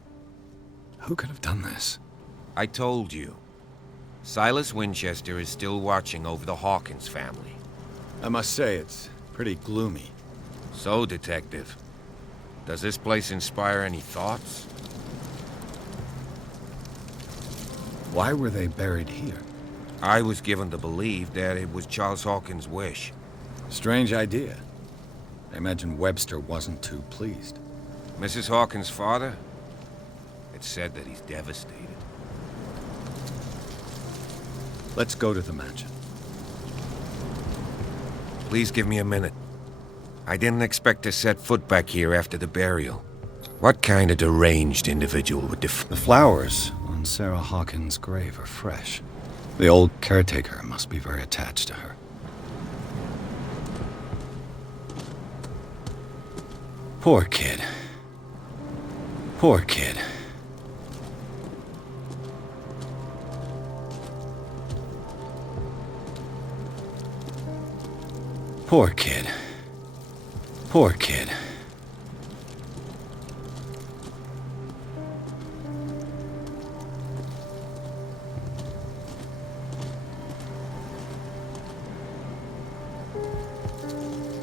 Who could have done this? I told you. Silas Winchester is still watching over the Hawkins family. I must say, it's pretty gloomy. So, Detective, does this place inspire any thoughts? Why were they buried here? I was given to believe that it was Charles Hawkins' wish. Strange idea. I imagine Webster wasn't too pleased. Mrs. Hawkins' father? It's said that he's devastated. Let's go to the mansion. Please give me a minute. I didn't expect to set foot back here after the burial. What kind of deranged individual would The flowers on Sarah Hawkins' grave are fresh. The old caretaker must be very attached to her. Poor kid. Poor kid. Poor kid. Poor kid.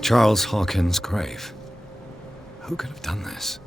Charles Hawkins' grave. Who could have done this?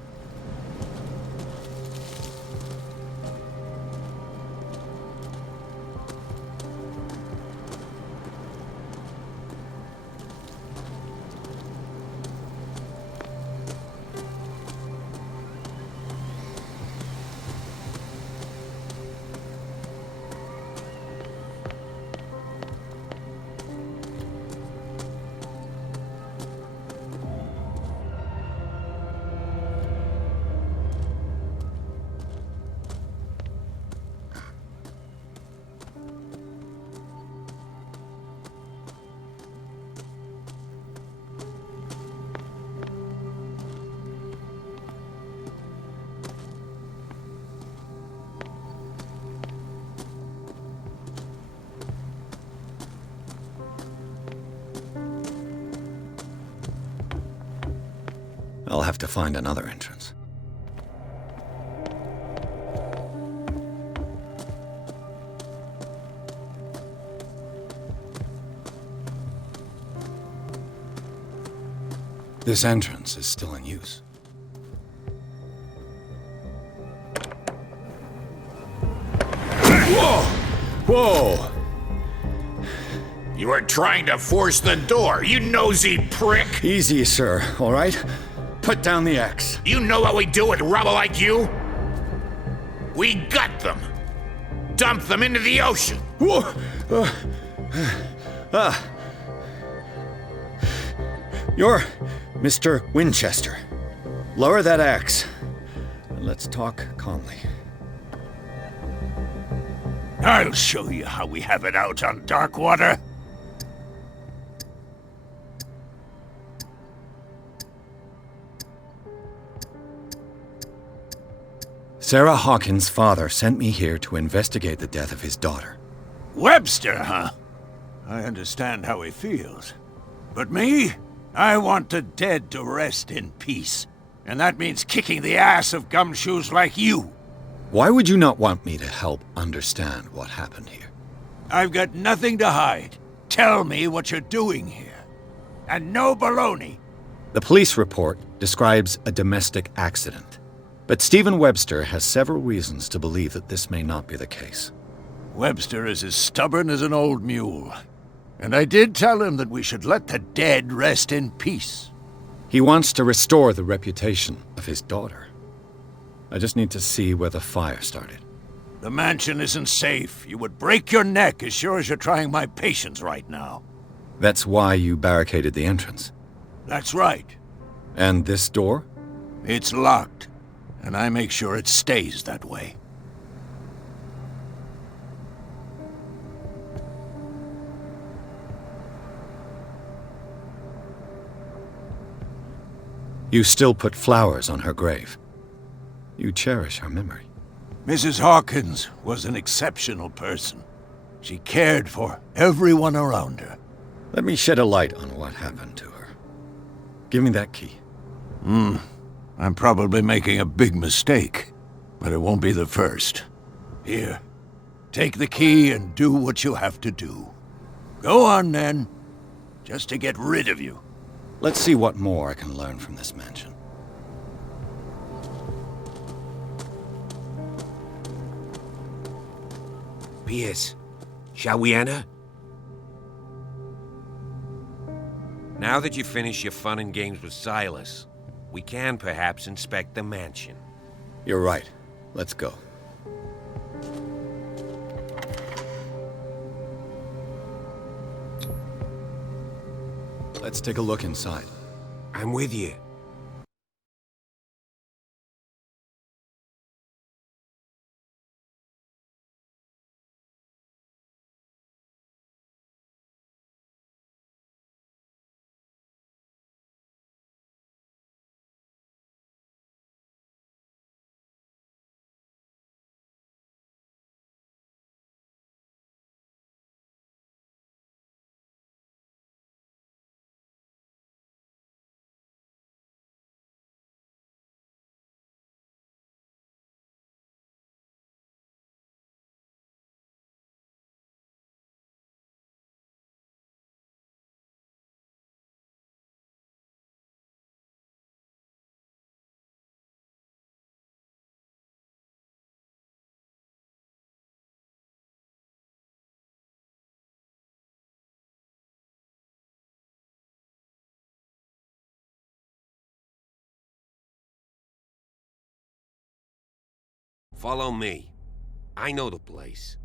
I'll have to find another entrance. This entrance is still in use. Whoa! Whoa! You were trying to force the door, you nosy prick! Easy, sir, all right? Put down the axe. You know what we do with rubble like you? We gut them. Dump them into the ocean. Whoa! You're Mr. Winchester. Lower that axe. And let's talk calmly. I'll show you how we have it out on Darkwater. Sarah Hawkins' father sent me here to investigate the death of his daughter. Webster, huh? I understand how he feels. But me? I want the dead to rest in peace. And that means kicking the ass of gumshoes like you. Why would you not want me to help understand what happened here? I've got nothing to hide. Tell me what you're doing here. And no baloney. The police report describes a domestic accident. But Stephen Webster has several reasons to believe that this may not be the case. Webster is as stubborn as an old mule. And I did tell him that we should let the dead rest in peace. He wants to restore the reputation of his daughter. I just need to see where the fire started. The mansion isn't safe. You would break your neck as sure as you're trying my patience right now. That's why you barricaded the entrance. That's right. And this door? It's locked. And I make sure it stays that way. You still put flowers on her grave. You cherish her memory. Mrs. Hawkins was an exceptional person. She cared for everyone around her. Let me shed a light on what happened to her. Give me that key. I'm probably making a big mistake, but it won't be the first. Here, take the key and do what you have to do. Go on, then. Just to get rid of you. Let's see what more I can learn from this mansion. Pierce, shall we enter? Now that you've finished your fun and games with Silas, we can perhaps inspect the mansion. You're right. Let's go. Let's take a look inside. I'm with you. Follow me. I know the place.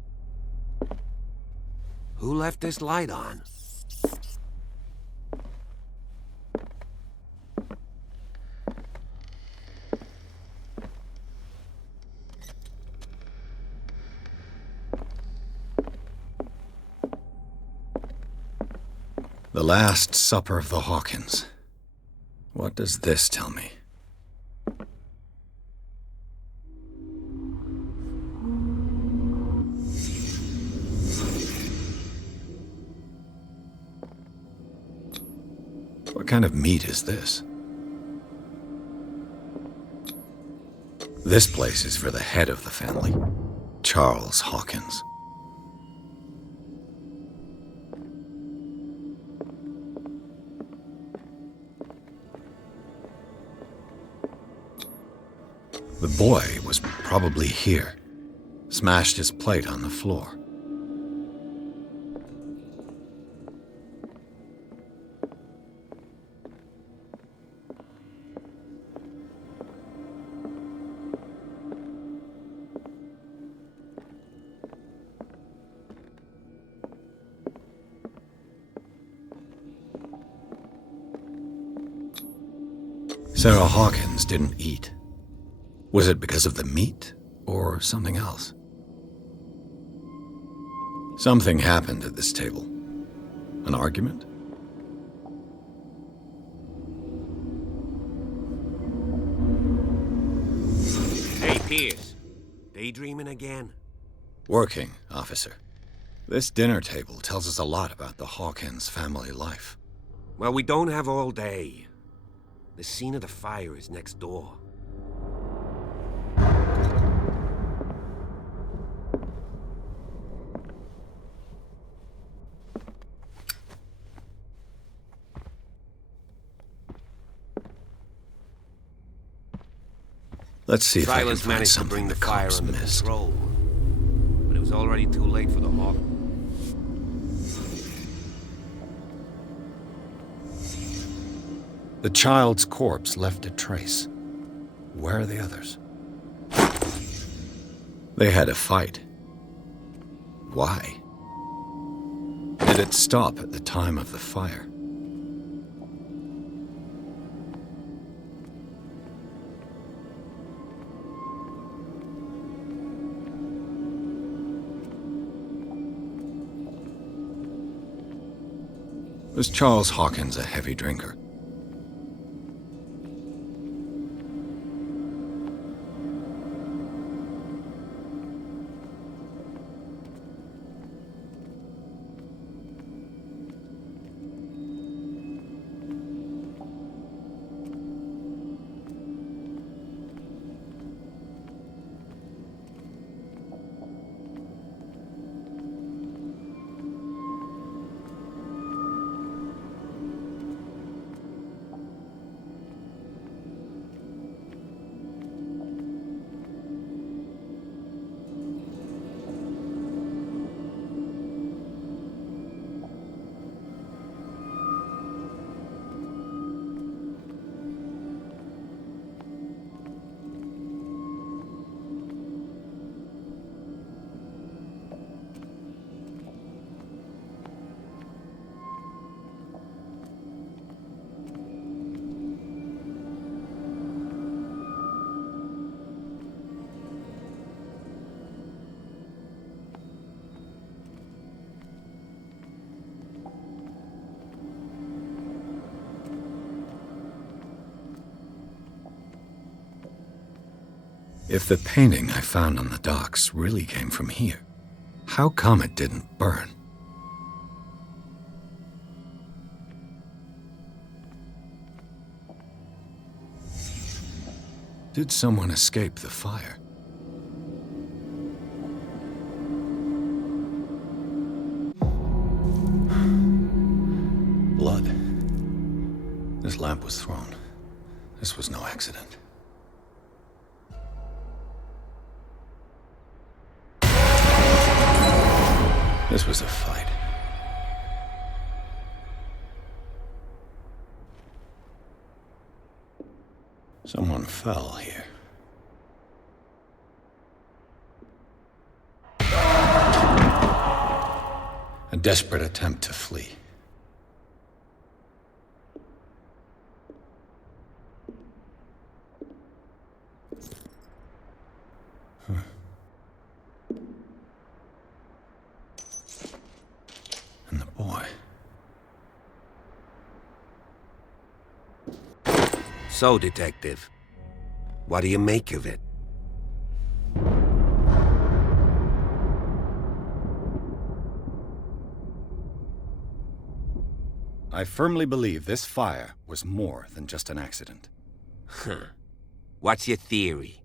Who left this light on? The Last Supper of the Hawkins. What does this tell me? What kind of meat is this? This place is for the head of the family, Charles Hawkins. The boy was probably here, smashed his plate on the floor. Sarah Hawkins didn't eat. Was it because of the meat, or something else? Something happened at this table. An argument? Hey, Pierce. Daydreaming again? Working, officer. This dinner table tells us a lot about the Hawkins family life. Well, we don't have all day. The scene of the fire is next door. Let's see if I can Silas find managed to something bring the the fire cops under missed. control, but it was already too late for the Hawk. The child's corpse left a trace. Where are the others? They had a fight. Why? Did it stop at the time of the fire? Was Charles Hawkins a heavy drinker? If the painting I found on the docks really came from here, how come it didn't burn? Did someone escape the fire? Blood. This lamp was thrown. This was no accident. This was a fight. Someone fell here. A desperate attempt to flee. And the boy. So, Detective, what do you make of it? I firmly believe this fire was more than just an accident. Huh. What's your theory?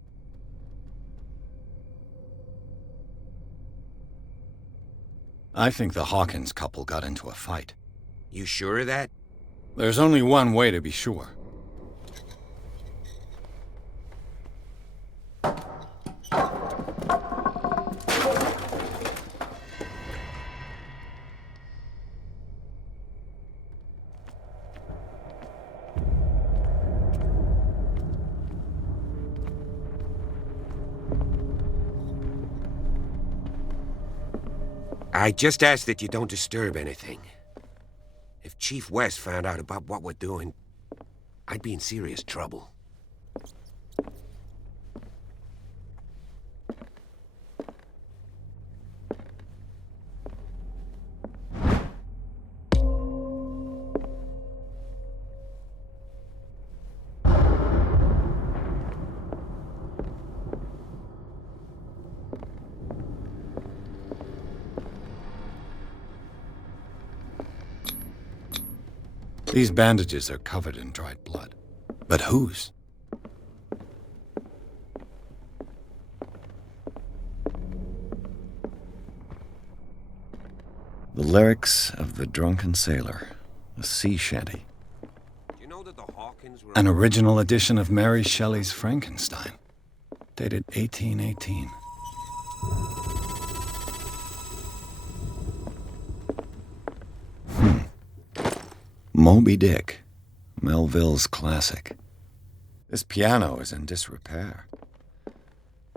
I think the Hawkins couple got into a fight. You sure of that? There's only one way to be sure. I just ask that you don't disturb anything. If Chief West found out about what we're doing, I'd be in serious trouble. These bandages are covered in dried blood. But whose? The lyrics of The Drunken Sailor, a sea shanty. You know that the Hawkins were... An original edition of Mary Shelley's Frankenstein, dated 1818. Moby Dick, Melville's classic. This piano is in disrepair.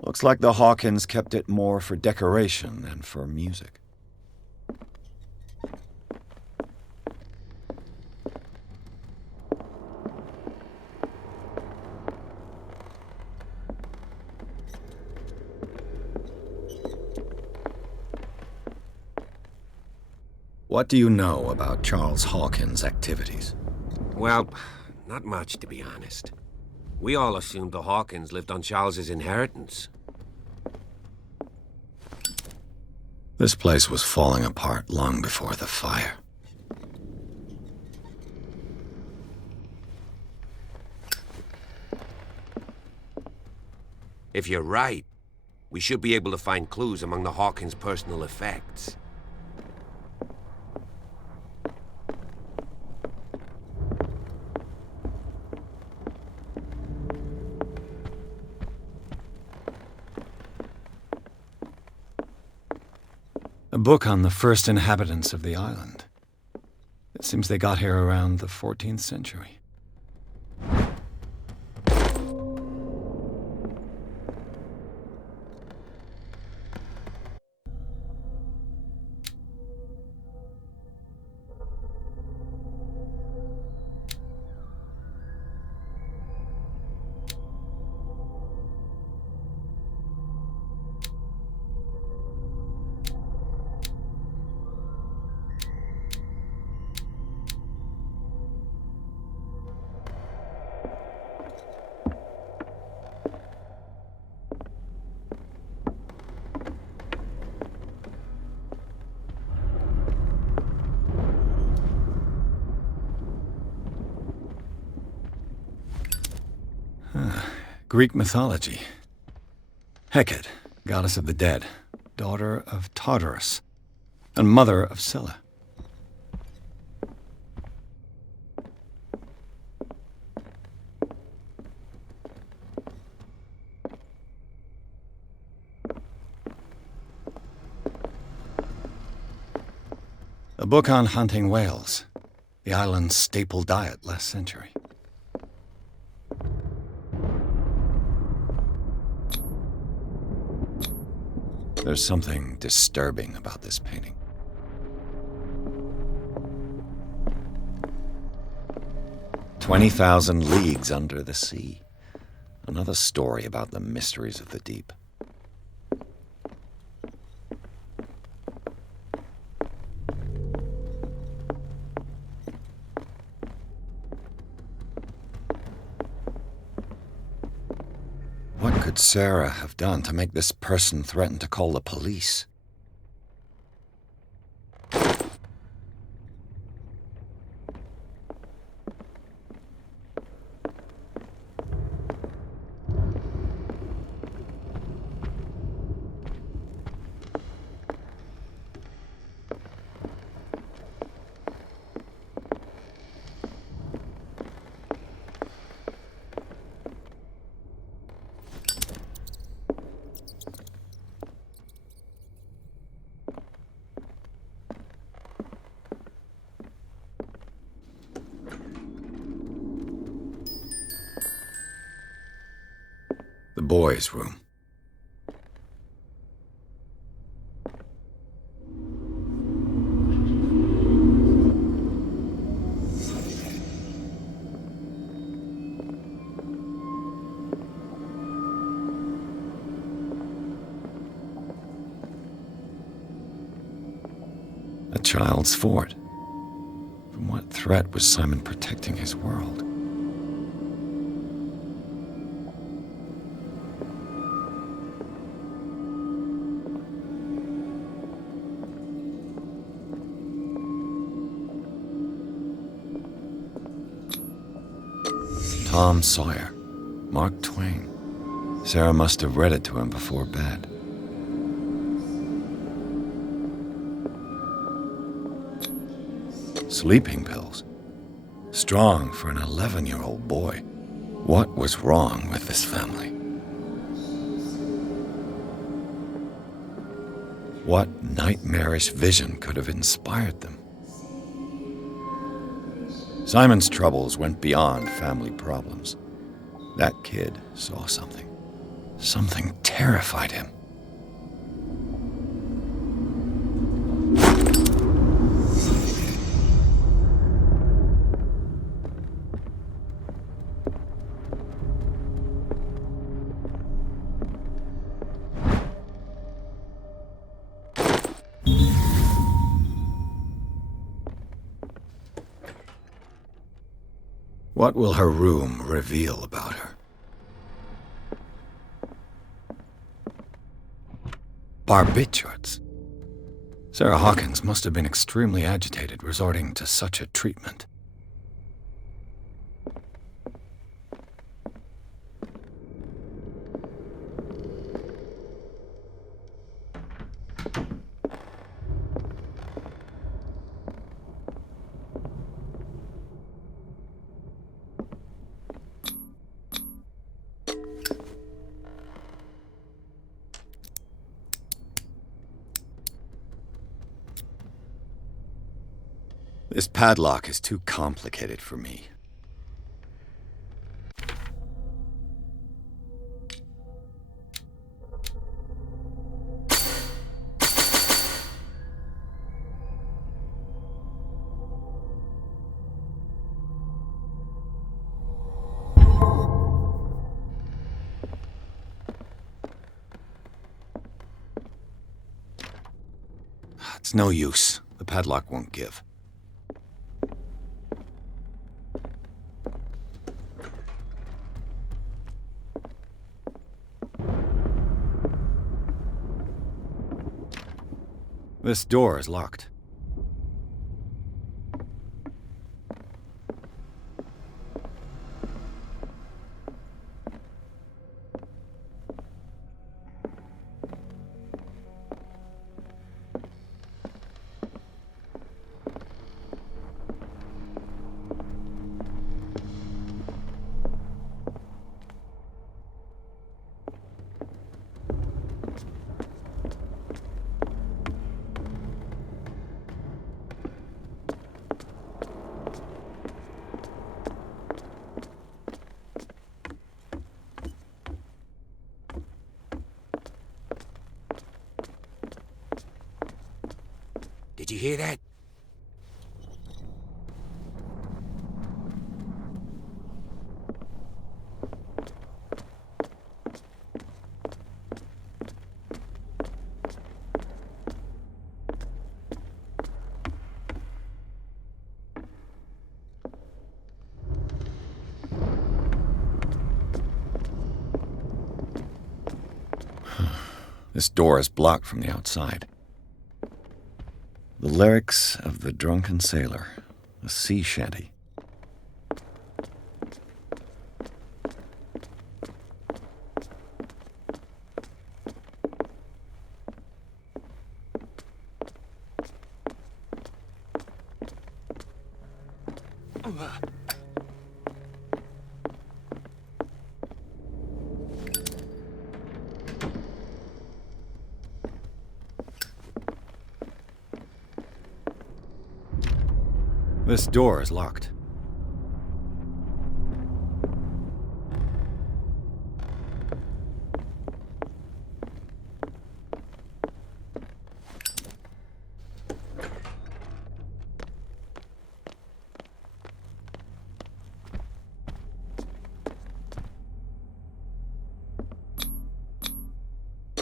Looks like the Hawkins kept it more for decoration than for music. What do you know about Charles Hawkins' activities? Well, not much, to be honest. We all assumed the Hawkins lived on Charles's inheritance. This place was falling apart long before the fire. If you're right, we should be able to find clues among the Hawkins' personal effects. A book on the first inhabitants of the island. It seems they got here around the 14th century. Greek mythology. Hecate, goddess of the dead, daughter of Tartarus, and mother of Scylla. A book on hunting whales, the island's staple diet last century. There's something disturbing about this painting. "20,000 Leagues Under the Sea." Another story about the mysteries of the deep. What could Sarah have done to make this person threaten to call the police? The boys' room. A child's fort. From what threat was Simon protecting his world? Tom Sawyer, Mark Twain. Sarah must have read it to him before bed. Sleeping pills. Strong for an 11-year-old boy. What was wrong with this family? What nightmarish vision could have inspired them? Simon's troubles went beyond family problems. That kid saw something. Something terrified him. What will her room reveal about her? Barbiturates. Sarah Hawkins must have been extremely agitated resorting to such a treatment. This padlock is too complicated for me. It's no use. The padlock won't give. This door is locked. hear that? This door is blocked from the outside. The lyrics of the drunken sailor, a sea shanty. This door is locked.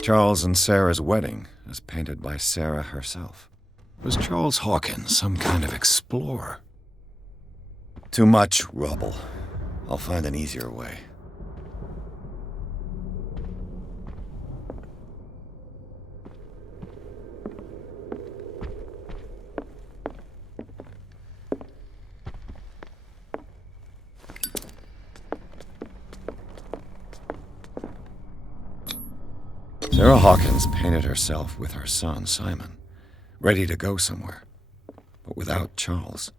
Charles and Sarah's wedding, as painted by Sarah herself. Was Charles Hawkins some kind of explorer? Too much rubble. I'll find an easier way. Sarah Hawkins painted herself with her son, Simon, ready to go somewhere, but without Charles.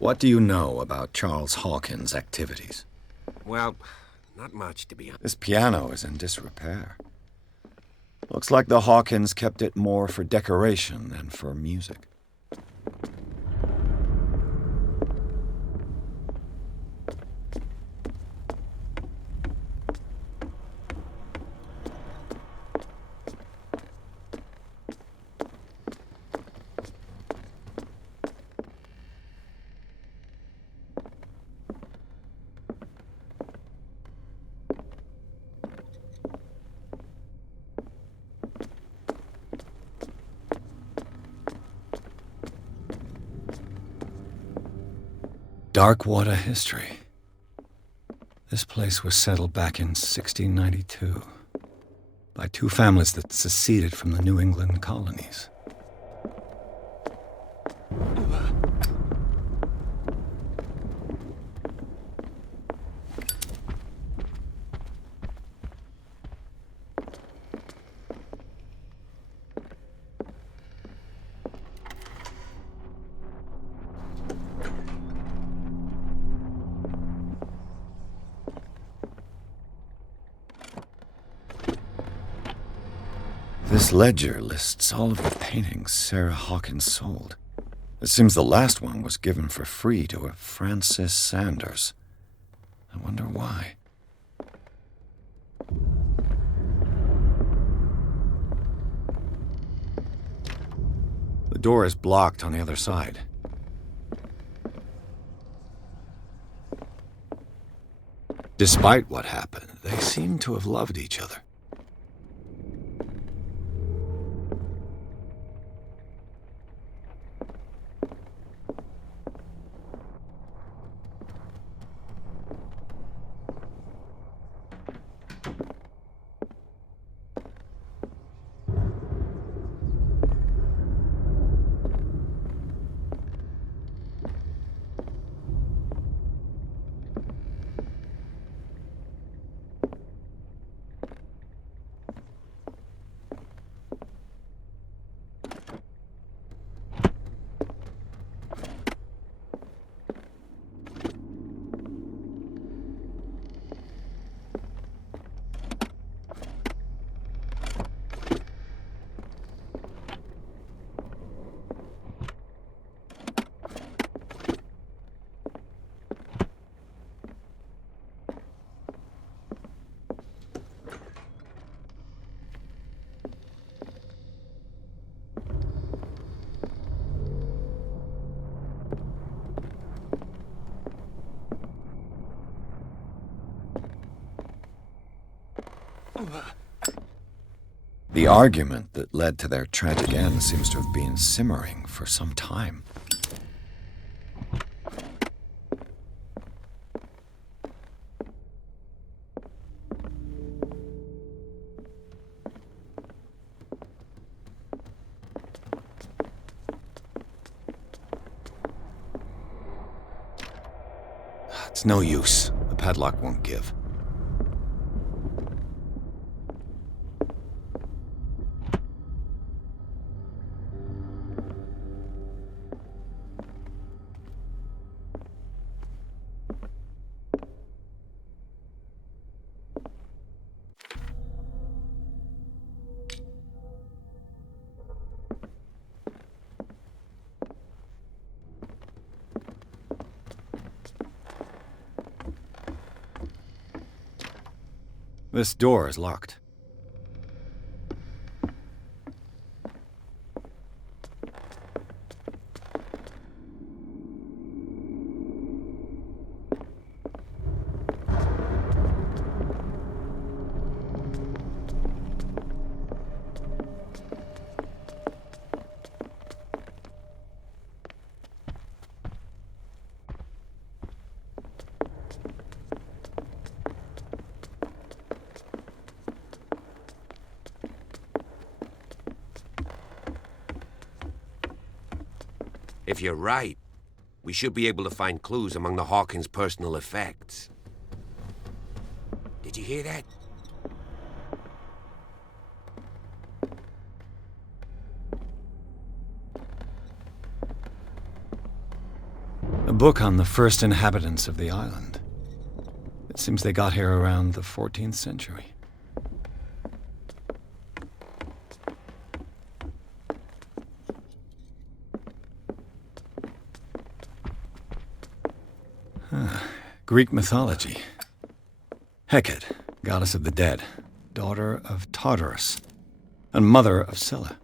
What do you know about Charles Hawkins' activities? Well, not much, to be honest. This piano is in disrepair. Looks like the Hawkins kept it more for decoration than for music. Darkwater history. This place was settled back in 1692 by two families that seceded from the New England colonies. This This ledger lists all of the paintings Sarah Hawkins sold. It seems the last one was given for free to a Francis Sanders. I wonder why. The door is blocked on the other side. Despite what happened, they seem to have loved each other. The argument that led to their tragic end seems to have been simmering for some time. It's no use. The padlock won't give. This door is locked. If you're right, we should be able to find clues among the Hawkins' personal effects. Did you hear that? A book on the first inhabitants of the island. It seems they got here around the 14th century. Greek mythology. Hecate, goddess of the dead, daughter of Tartarus, and mother of Scylla.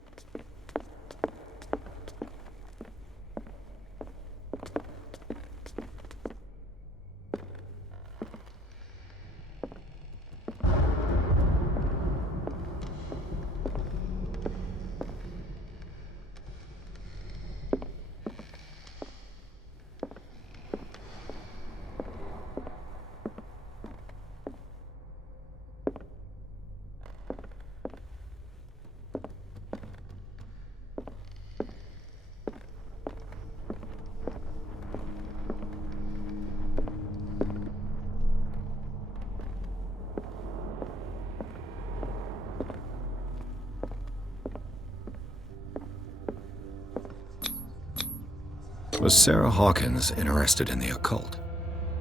Was Sarah Hawkins interested in the occult?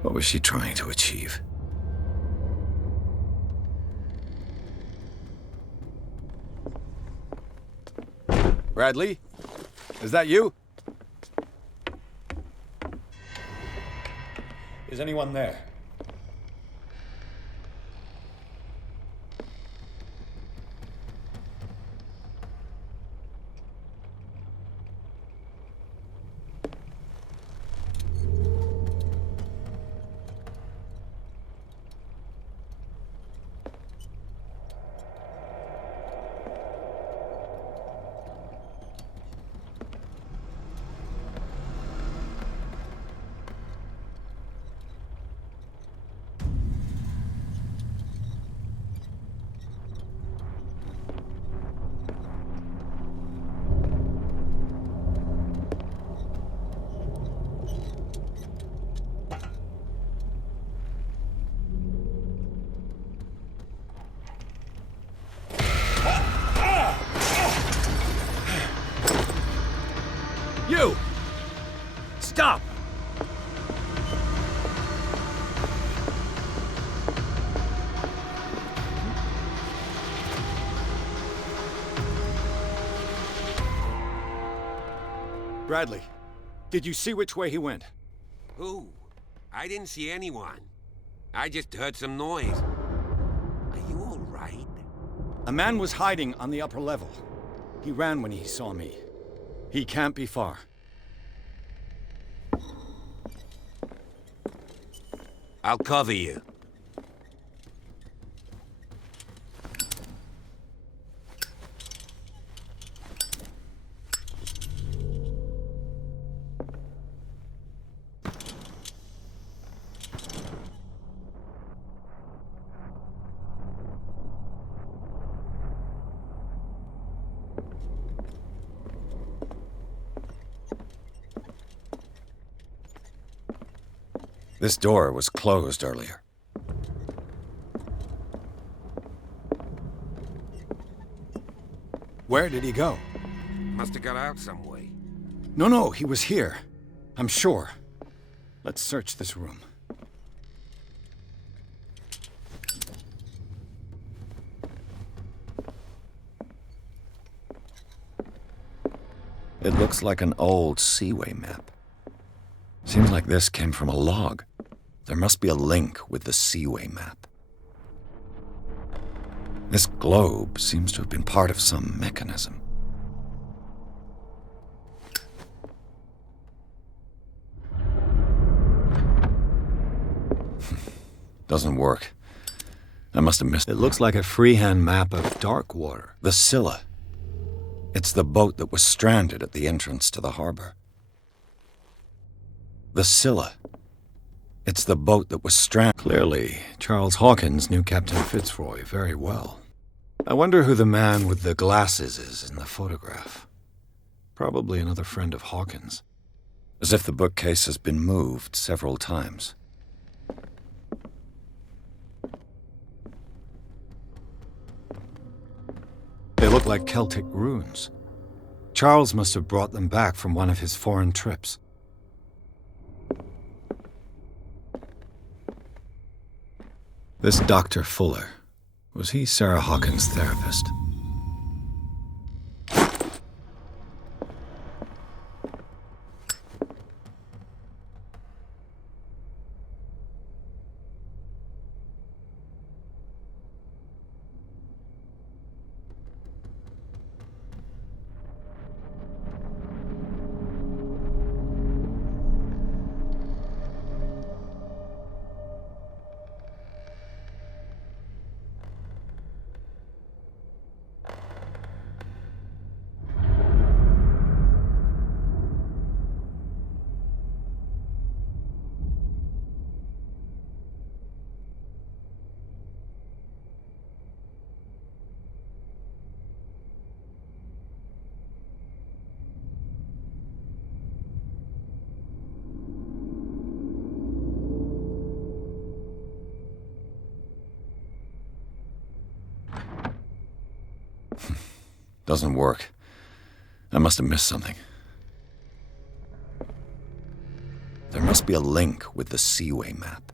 What was she trying to achieve? Bradley? Is that you? Is anyone there? You! Stop! Bradley, did you see which way he went? Who? I didn't see anyone. I just heard some noise. Are you all right? A man was hiding on the upper level. He ran when he saw me. He can't be far. I'll cover you. This door was closed earlier. Where did he go? Must have got out some way. No, he was here. I'm sure. Let's search this room. It looks like an old seaway map. Seems like this came from a log. There must be a link with the seaway map. This globe seems to have been part of some mechanism. Doesn't work. I must have missed it. It looks like a freehand map of Darkwater, the Scylla. It's the boat that was stranded at the entrance to the harbor. The Scylla. It's the boat that was stranded. Clearly, Charles Hawkins knew Captain Fitzroy very well. I wonder who the man with the glasses is in the photograph. Probably another friend of Hawkins. As if the bookcase has been moved several times. They look like Celtic runes. Charles must have brought them back from one of his foreign trips. This Dr. Fuller, was he Sarah Hawkins' therapist? Doesn't work. I must have missed something. There must be a link with the Seaway map.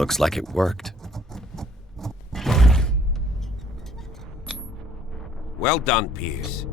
Looks like it worked. Well done, Pierce.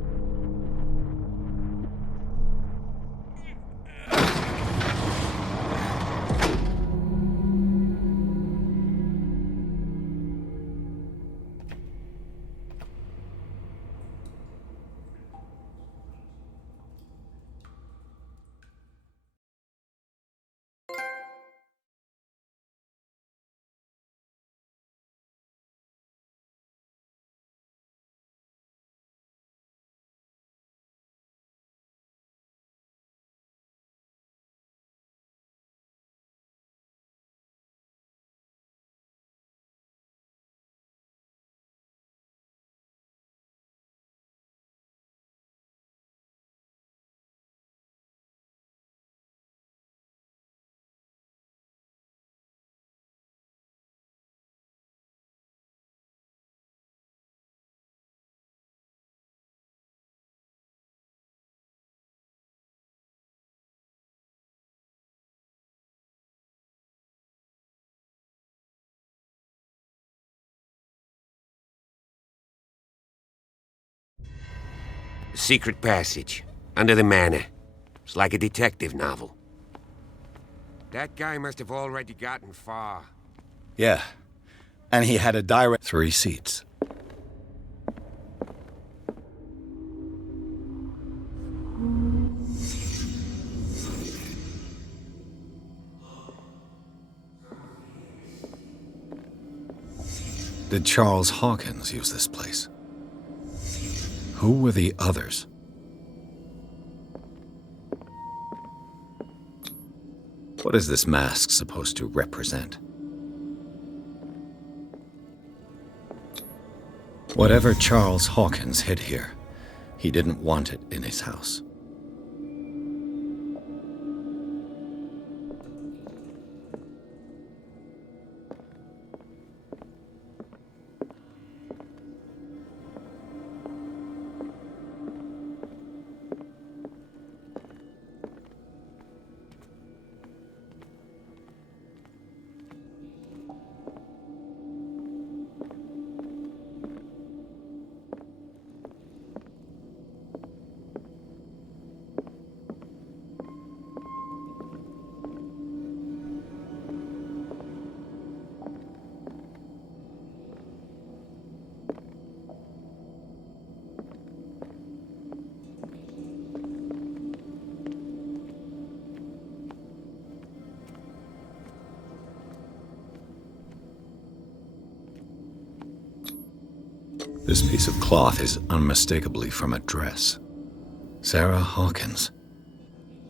Secret passage, under the manor. It's like a detective novel. That guy must have already gotten far. Yeah, and he had a direct 3 seats. Did Charles Hawkins use this place? Who were the others? What is this mask supposed to represent? Whatever Charles Hawkins hid here, he didn't want it in his house. This piece of cloth is unmistakably from a dress. Sarah Hawkins.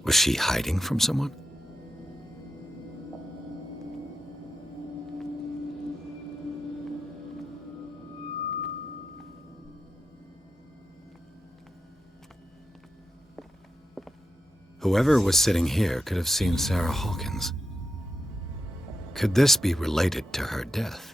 Was she hiding from someone? Whoever was sitting here could have seen Sarah Hawkins. Could this be related to her death?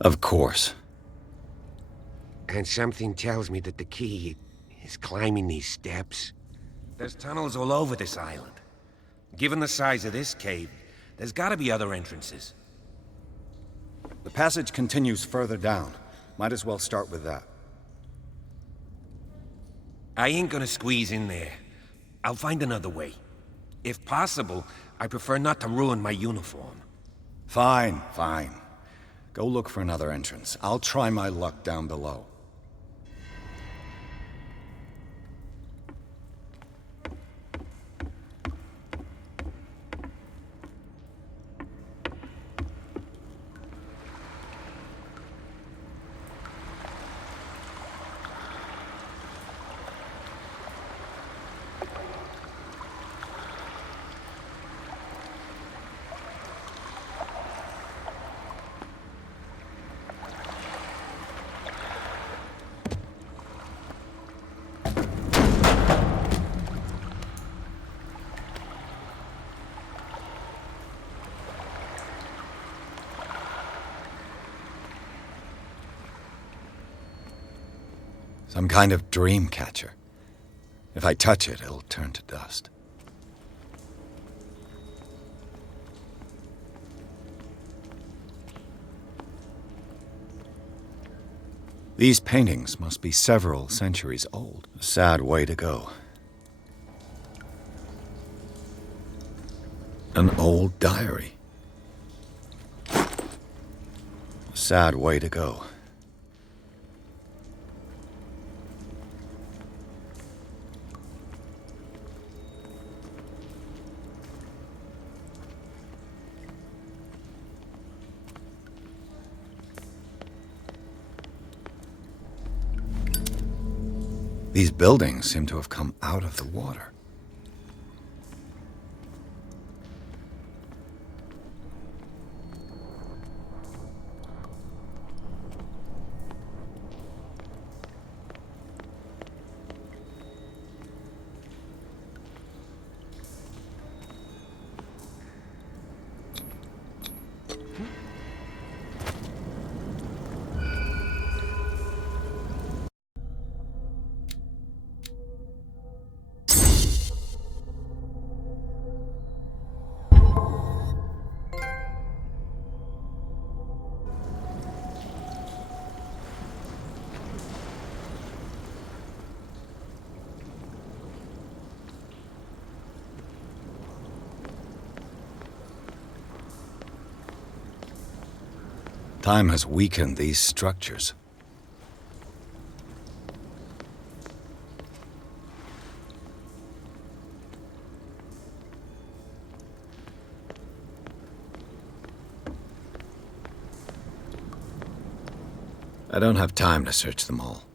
Of course. And something tells me that the key is climbing these steps. There's tunnels all over this island. Given the size of this cave, there's gotta be other entrances. The passage continues further down. Might as well start with that. I ain't gonna squeeze in there. I'll find another way. If possible, I prefer not to ruin my uniform. Fine, fine. Go look for another entrance. I'll try my luck down below. Some kind of dream catcher. If I touch it, it'll turn to dust. These paintings must be several centuries old. A sad way to go. An old diary. A sad way to go. These buildings seem to have come out of the water. Time has weakened these structures. I don't have time to search them all.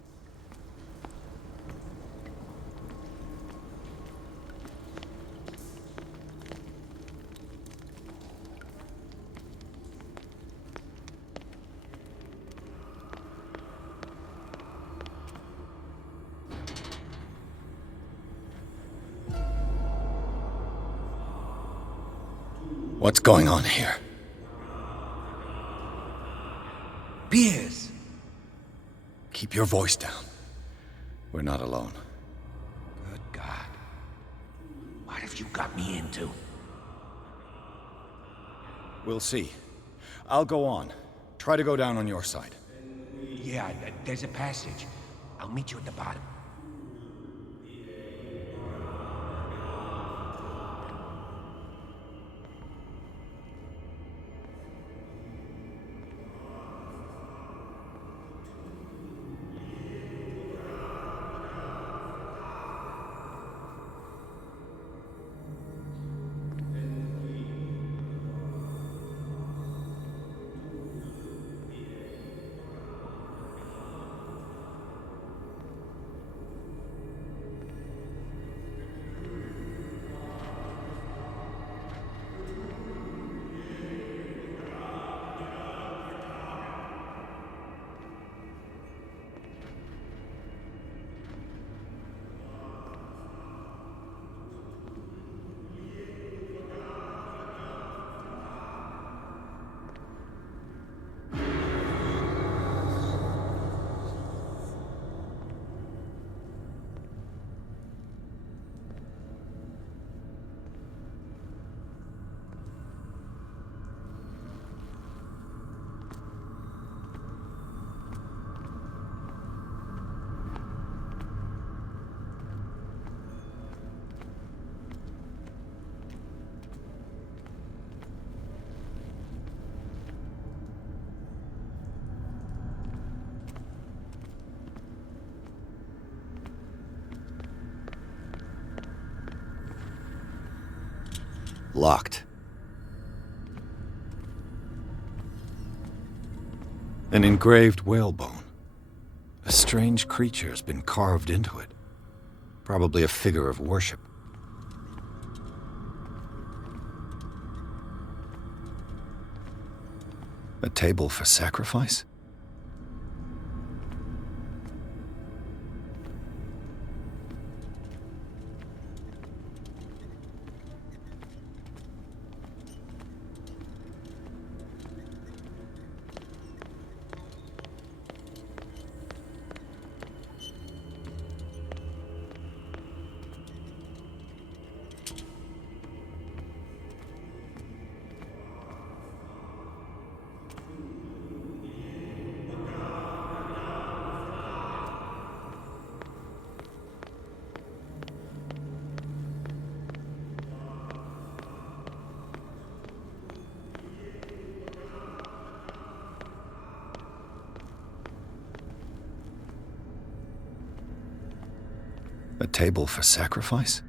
What's going on here? Piers! Keep your voice down. We're not alone. Good God. What have you got me into? We'll see. I'll go on. Try to go down on your side. Yeah, there's a passage. I'll meet you at the bottom. Locked. An engraved whalebone. A strange creature has been carved into it. Probably a figure of worship. A table for sacrifice? A table for sacrifice?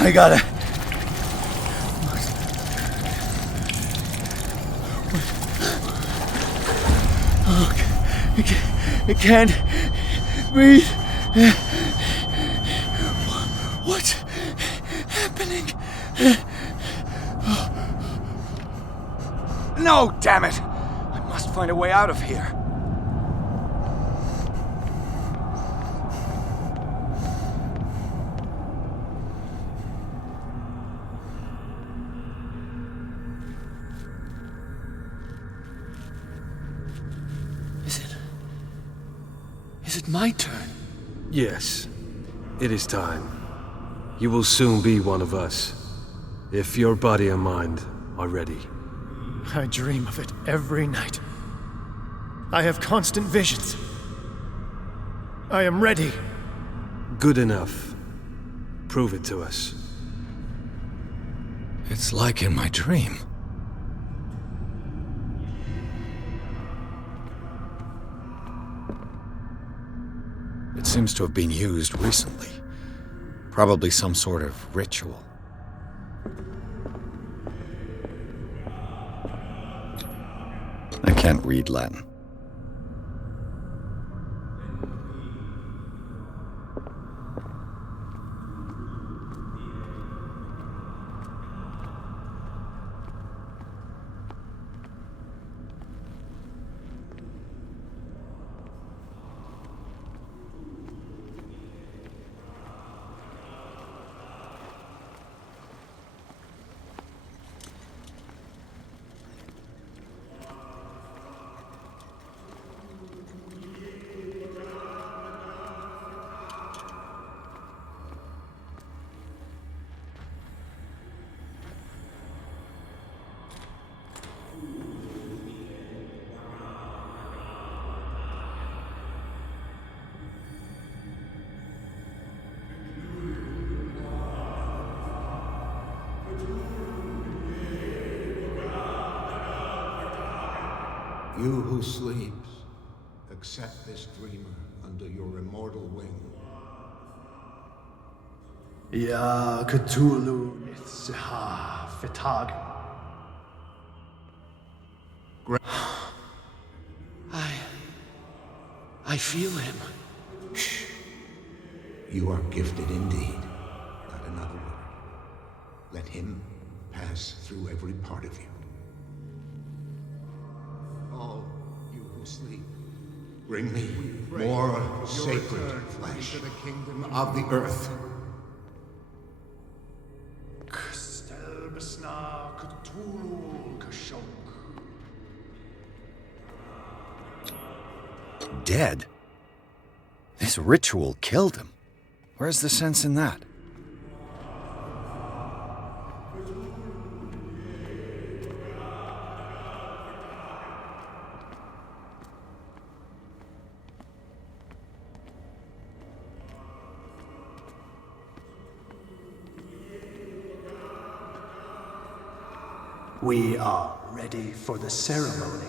I got it. Oh, I can't breathe. What's happening? No, damn it! I must find a way out of here. Is it my turn? Yes, it is time. You will soon be one of us, if your body and mind are ready. I dream of it every night. I have constant visions. I am ready. Good enough. Prove it to us. It's like in my dream. It seems to have been used recently. Probably some sort of ritual. I can't read Latin. You who sleeps, accept this dreamer under your immortal wing. Ya Cthulhu Nithsiha Fitag. I feel him. Shh. You are gifted indeed. Not another word. Let him pass through every part of you. All you who sleep, bring me more sacred flesh into the kingdom of the earth. Dead? This ritual killed him. Where's the sense in that? We are ready for the ceremony.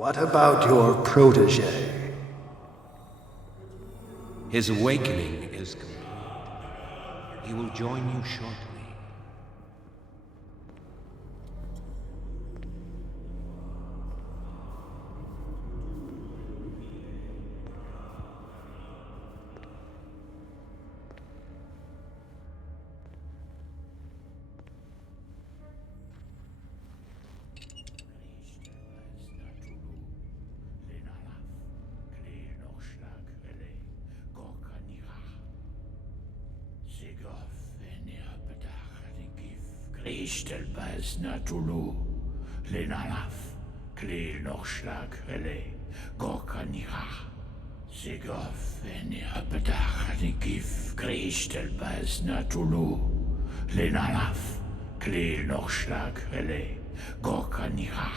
What about your protege? His awakening is complete. He will join you shortly. Ishtelbaz Natulu, Lenalaf, Klil Nochschlag, Rele, Gorkanira, Sigov, Enirapetach, Nikif, Krishtelbaz Natulu, Lenalaf, Klil Nochschlag, Rele, Gorkanira,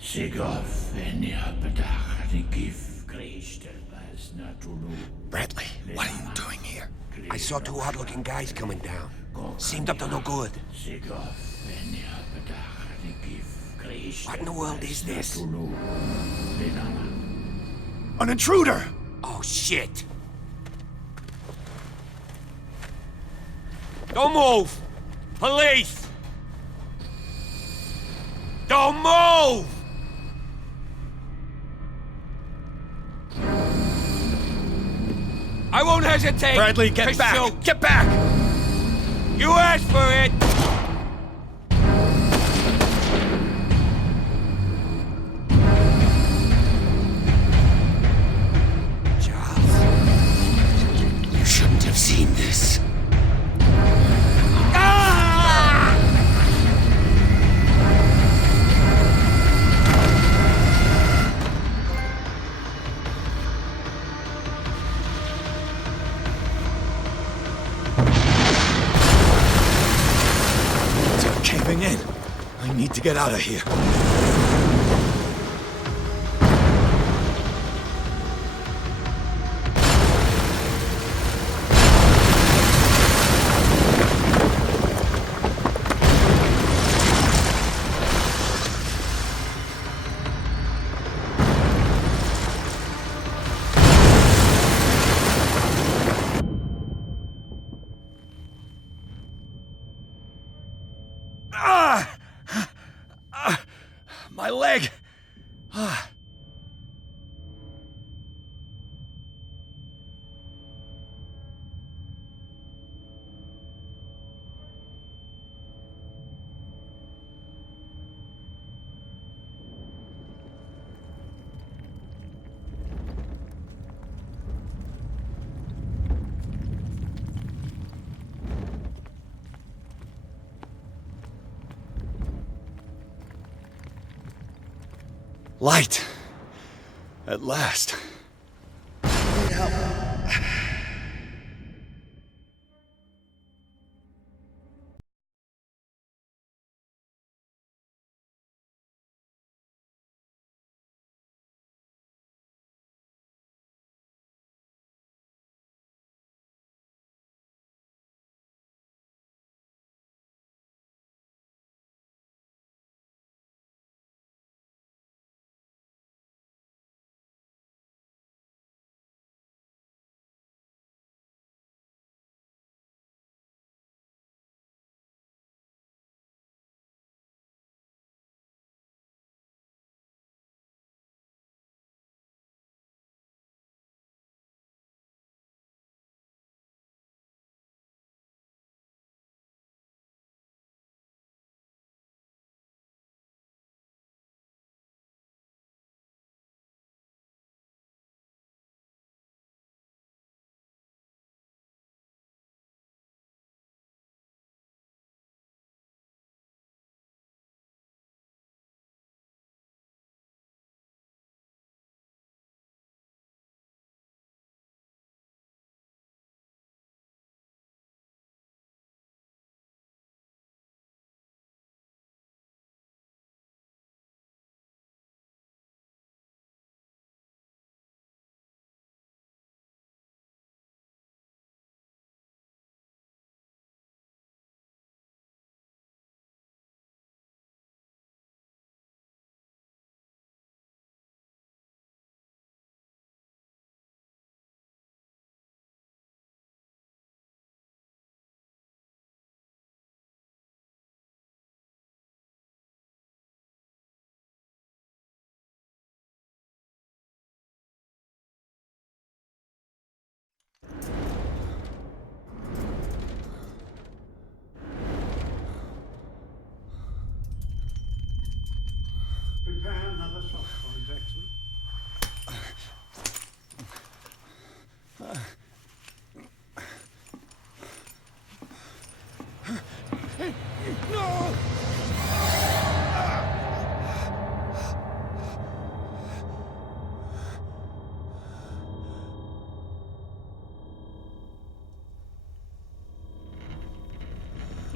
Sigov, Enirapetach, Nikif, Krishtelbaz Natulu. Bradley, what are you doing here? I saw two odd-looking guys coming down. Seemed up to no good. What in the world is this? An intruder! Oh, shit! Don't move! Police! Don't move! I won't hesitate! Bradley, get back! Shoot. Get back! You asked for it! Charles, you shouldn't have seen this. Caving in. I need to get out of here. My leg! Light! At last.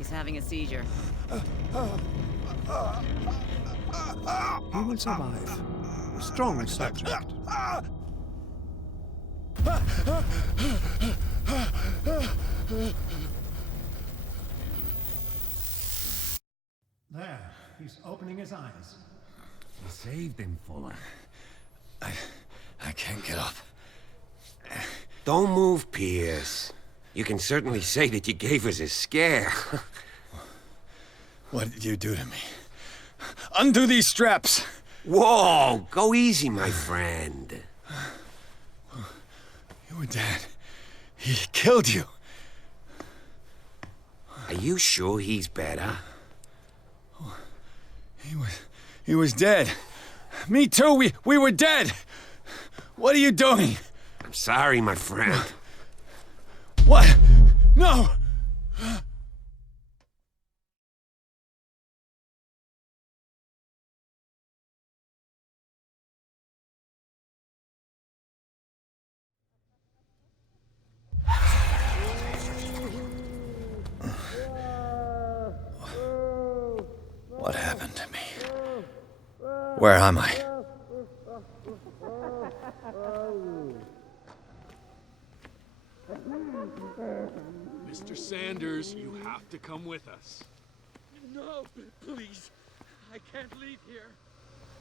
He's having a seizure. He will survive. Strong subject. There, he's opening his eyes. You saved him, Fuller. I can't get up. Don't move, Pierce. You can certainly say that you gave us a scare. What did you do to me? Undo these straps! Whoa! Go easy, my friend. You were dead. He killed you. Are you sure he's better? He was dead. Me too, we were dead! What are you doing? I'm sorry, my friend. What? No! What happened to me? Where am I? Mr. Sanders, you have to come with us. No, please. I can't leave here.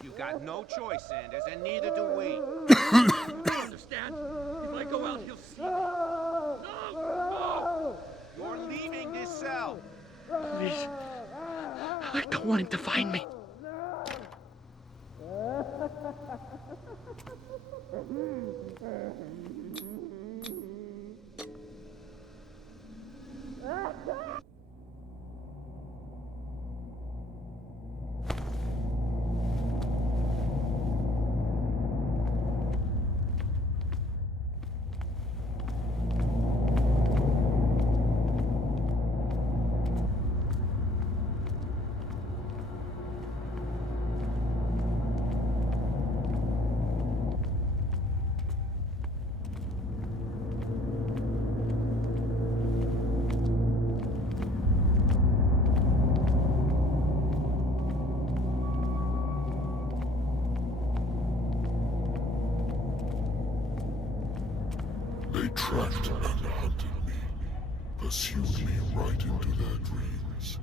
You've got no choice, Sanders, and neither do we. You understand? If I go out, he'll see me. No! You're leaving this cell. Please. I don't want him to find me. They tracked and hunted me, pursued me right into their dreams.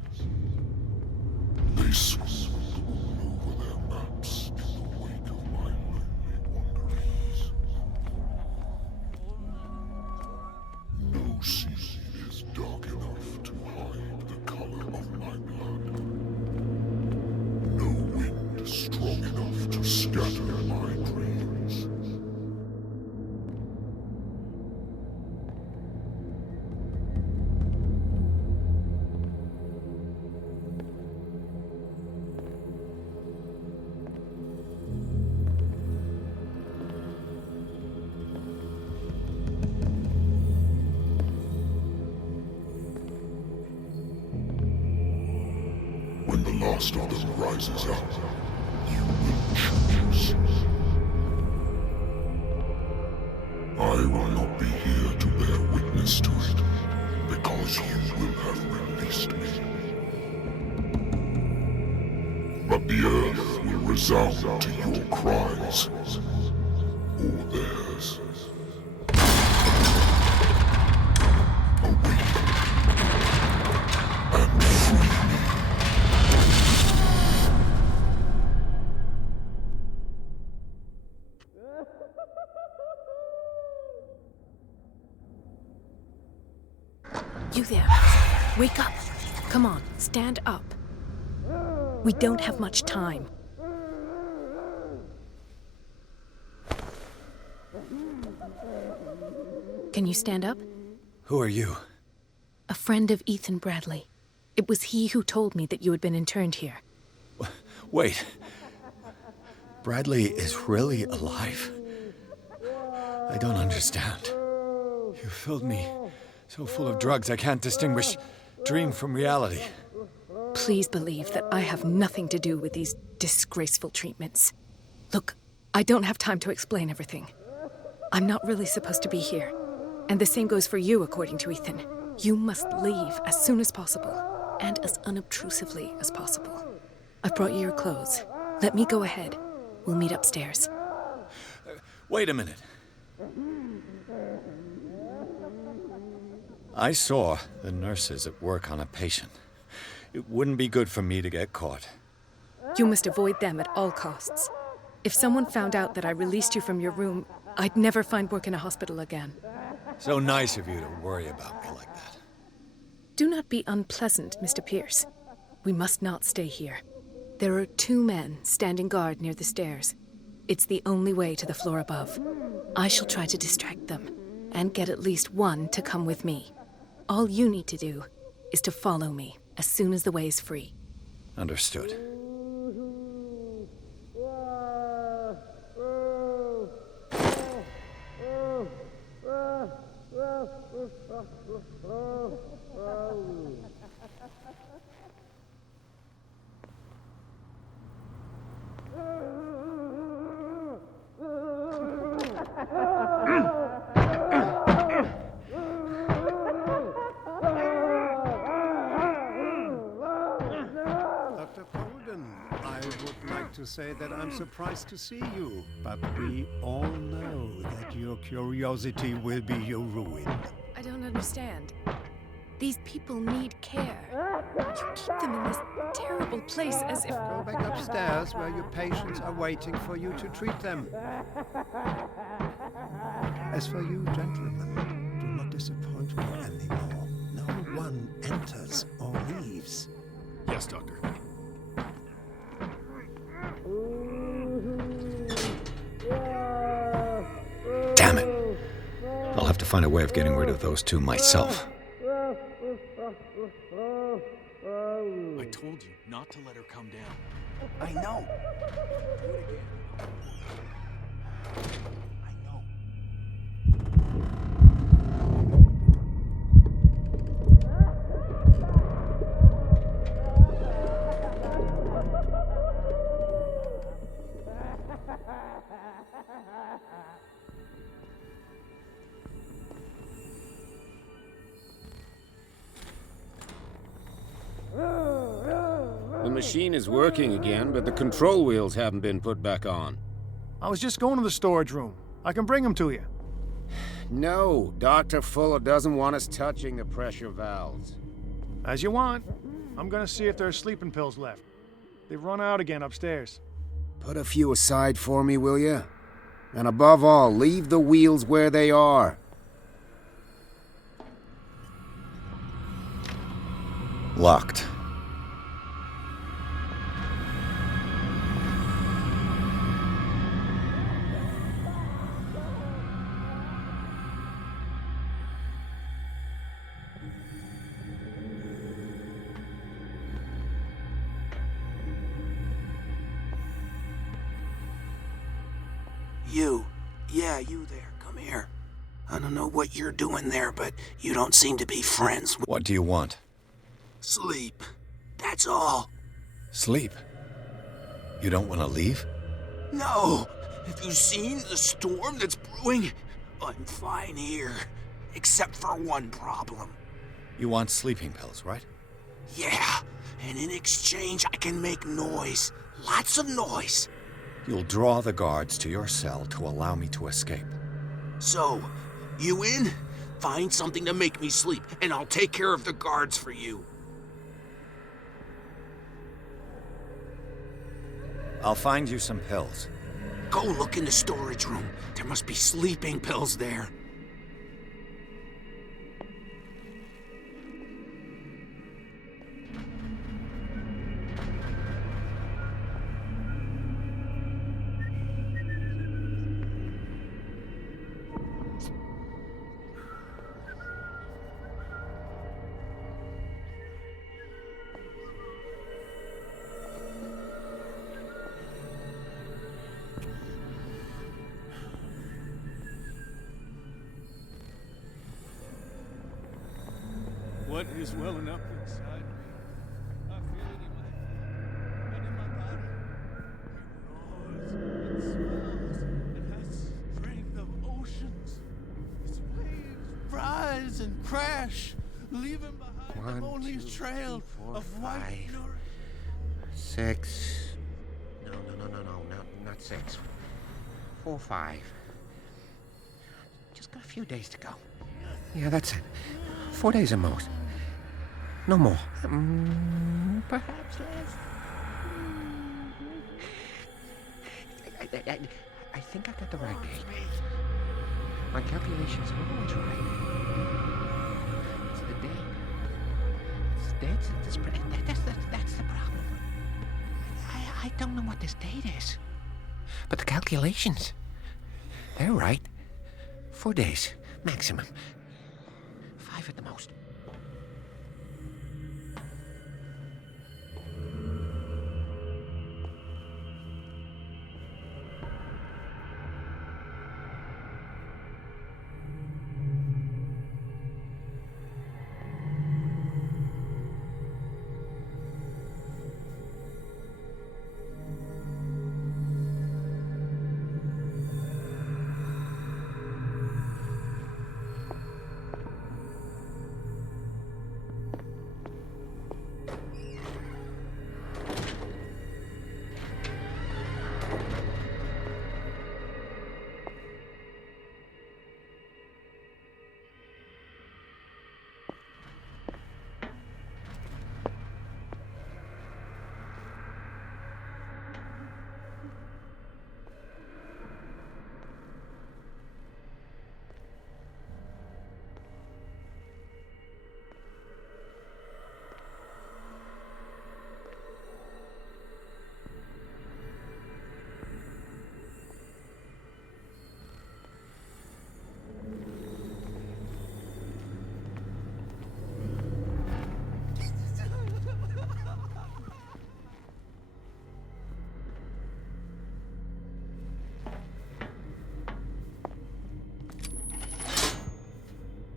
They swooped all over their maps in the wake of my lonely wanderings. No sea is dark enough to hide the color of my blood. No wind strong enough to scatter my dreams. When the last of them rises up, you will choose. I will not be here to bear witness to it, because you will have released me. But the earth will resound to your cries, or theirs. Awake and free me. You there. Wake up. Come on, stand up. We don't have much time. Can you stand up? Who are you? A friend of Ethan Bradley. It was he who told me that you had been interned here. Wait. Bradley is really alive? I don't understand. You filled me so full of drugs I can't distinguish dream from reality. Please believe that I have nothing to do with these disgraceful treatments. Look, I don't have time to explain everything. I'm not really supposed to be here. And the same goes for you, according to Ethan. You must leave as soon as possible. and as unobtrusively as possible. I've brought you your clothes. Let me go ahead. We'll meet upstairs. Wait a minute. I saw the nurses at work on a patient. It wouldn't be good for me to get caught. You must avoid them at all costs. If someone found out that I released you from your room, I'd never find work in a hospital again. So nice of you to worry about me like that. Do not be unpleasant, Mr. Pierce. We must not stay here. There are 2 men standing guard near the stairs. It's the only way to the floor above. I shall try to distract them, and get at least one to come with me. All you need to do is to follow me as soon as the way is free. Understood. Dr. Holden, I would like to say that I'm surprised to see you, but we all know that your curiosity will be your ruin. I don't understand. These people need care. You keep them in this terrible place as if... Go back upstairs where your patients are waiting for you to treat them. As for you, gentlemen, do not disappoint me anymore. No one enters or leaves. Yes, Doctor. Damn it. I'll have to find a way of getting rid of those 2 myself. I told you not to let her come down. I know. Do it again. I know. The machine is working again, but the control wheels haven't been put back on. I was just going to the storage room. I can bring them to you. No, Dr. Fuller doesn't want us touching the pressure valves. As you want. I'm gonna see if there's sleeping pills left. They've run out again upstairs. Put a few aside for me, will you? And above all, leave the wheels where they are. Locked. You. Yeah, you there. Come here. I don't know what you're doing there, but you don't seem to be friends with... What do you want? Sleep. That's all. Sleep? You don't want to leave? No. Have you seen the storm that's brewing? I'm fine here. Except for one problem. You want sleeping pills, right? Yeah. And in exchange, I can make noise. Lots of noise. You'll draw the guards to your cell to allow me to escape. So, you in? Find something to make me sleep, and I'll take care of the guards for you. I'll find you some pills. Go look in the storage room. There must be sleeping pills there. What is welling up inside me? I feel it in my feet and in my body. It roars, it swells, it has strength of oceans. Its waves rise and crash, leaving behind One, only two, trail three, four, of five, white 6. No, not 6. 4, 5. Just got a few days to go. Yeah, that's it. 4 days at most. No more. Perhaps less. I think I got the right date. My calculations are always right. It's the date. It's the date. That's the problem. I don't know what this date is. But the calculations, they're right. 4 days, maximum. 5 at the most.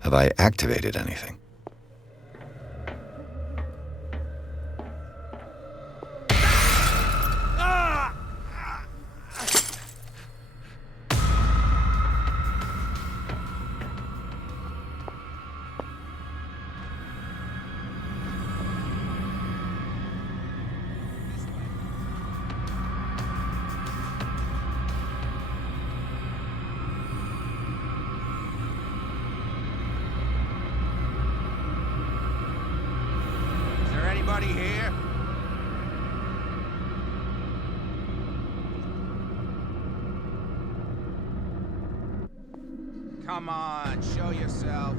Have I activated anything? Anybody here? Come on, show yourself.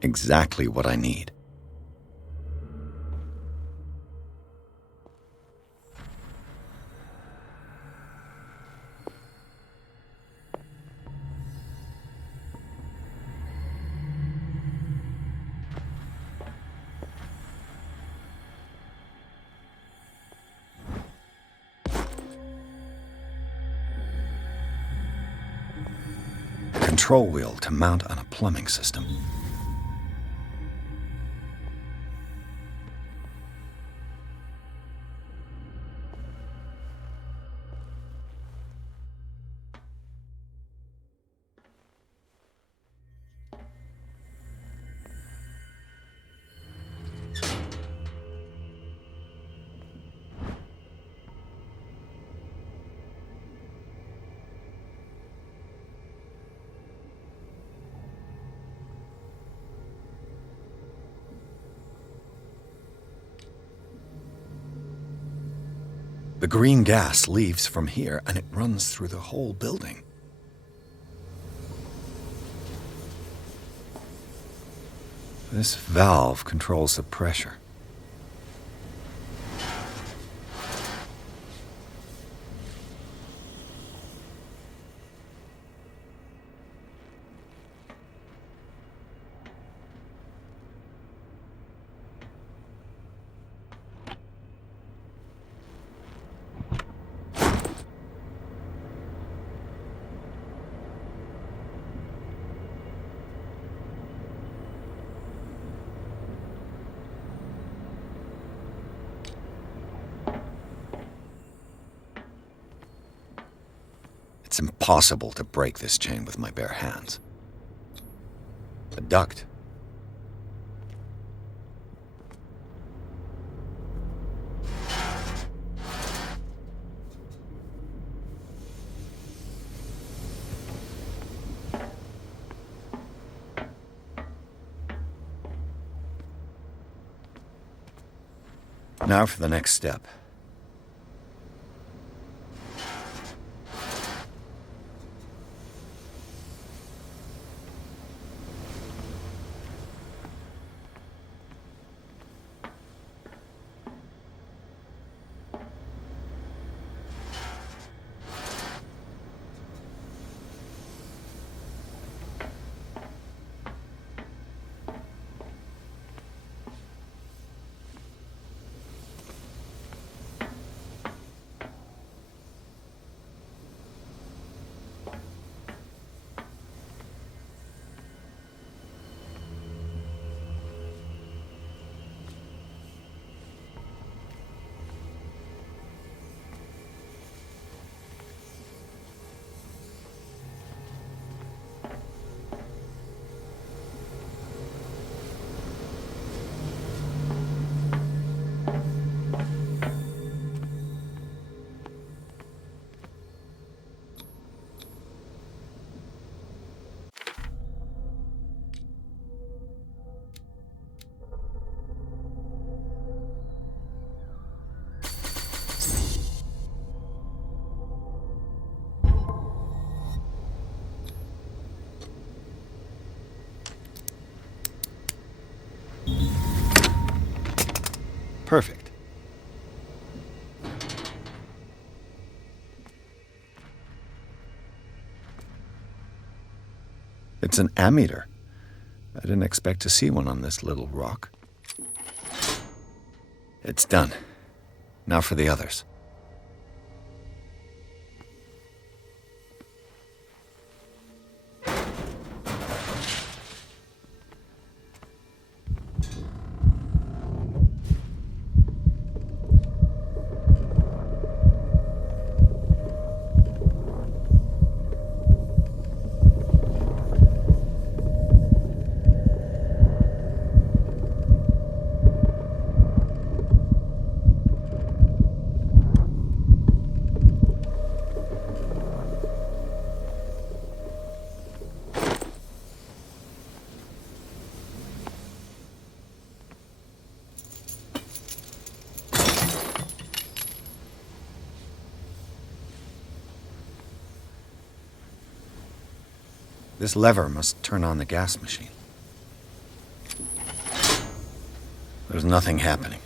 Exactly what I need. Control wheel to mount on a plumbing system. The green gas leaves from here, and it runs through the whole building. This valve controls the pressure. It's impossible to break this chain with my bare hands. A duct. Now for the next step. Perfect. It's an ammeter. I didn't expect to see one on this little rock. It's done. Now for the others. This lever must turn on the gas machine. There's nothing happening.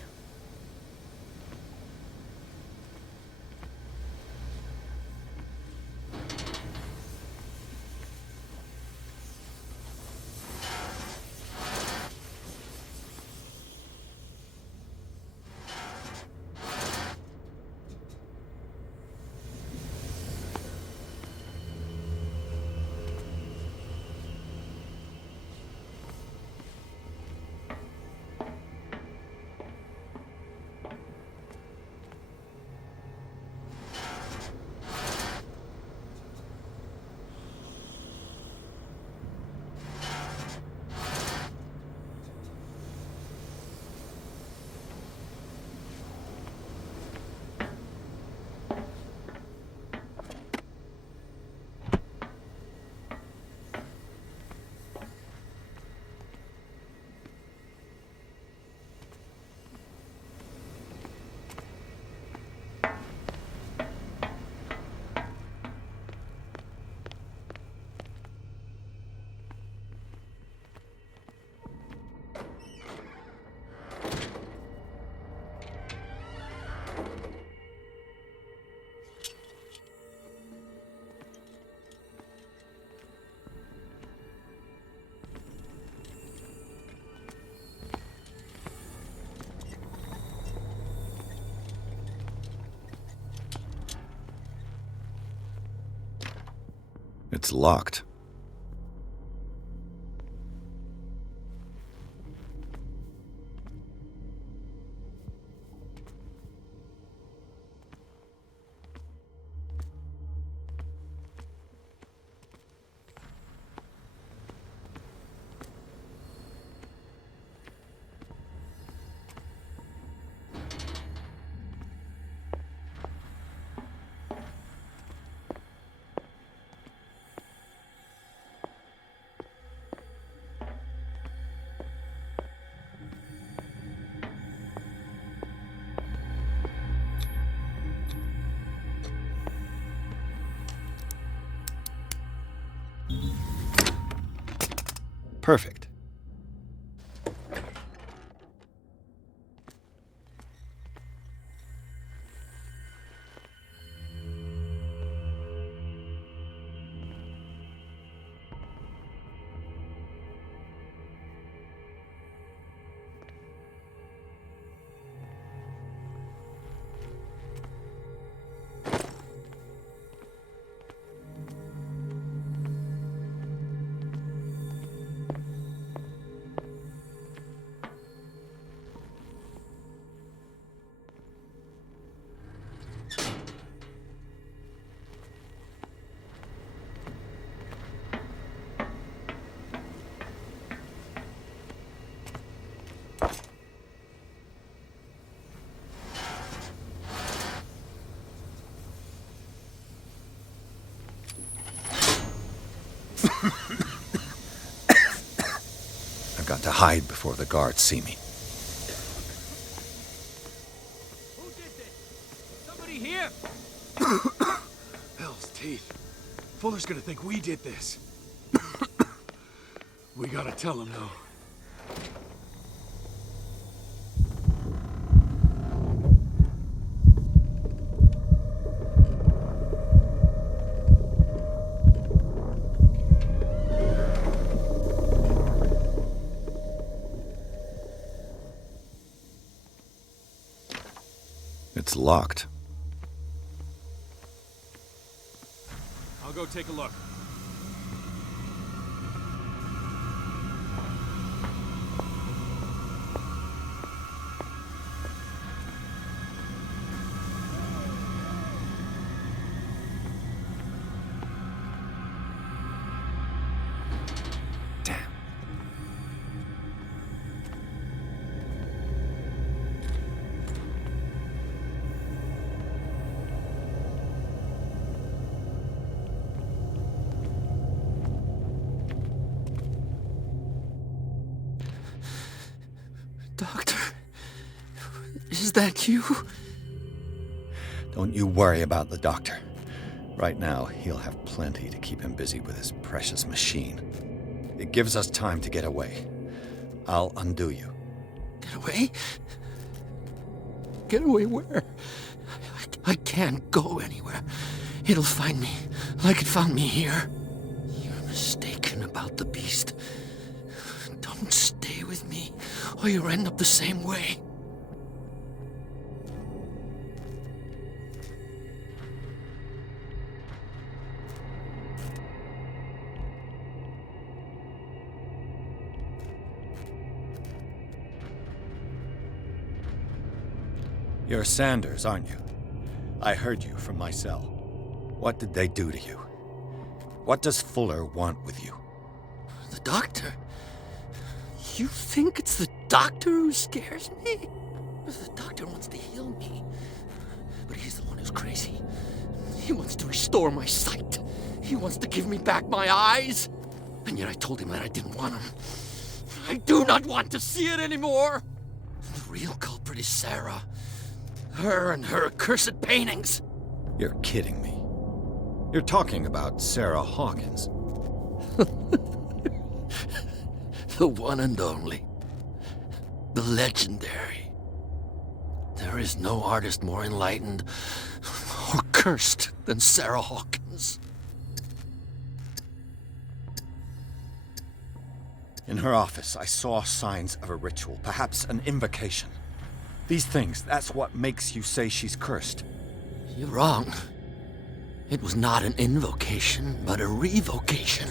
It's locked. Perfect. I've got to hide before the guards see me. Who did this? Somebody here? Hell's teeth. Fuller's gonna think we did this. We gotta tell him, though. It's locked. I'll go take a look. Doctor, is that you? Don't you worry about the doctor. Right now, he'll have plenty to keep him busy with his precious machine. It gives us time to get away. I'll undo you. Get away? Get away where? I can't go anywhere. It'll find me, like it found me here. You're mistaken about the beast. Don't stay with me, or you'll end up the same way. You're Sanders, aren't you? I heard you from my cell. What did they do to you? What does Fuller want with you? The doctor? You think it's the doctor who scares me? The doctor wants to heal me. But he's the one who's crazy. He wants to restore my sight. He wants to give me back my eyes. And yet I told him that I didn't want them. I do not want to see it anymore. The real culprit is Sarah. Her and her accursed paintings. You're kidding me. You're talking about Sarah Hawkins. The one and only. The legendary. There is no artist more enlightened or cursed than Sarah Hawkins. In her office, I saw signs of a ritual, perhaps an invocation. These things, that's what makes you say she's cursed. You're wrong. It was not an invocation, but a revocation.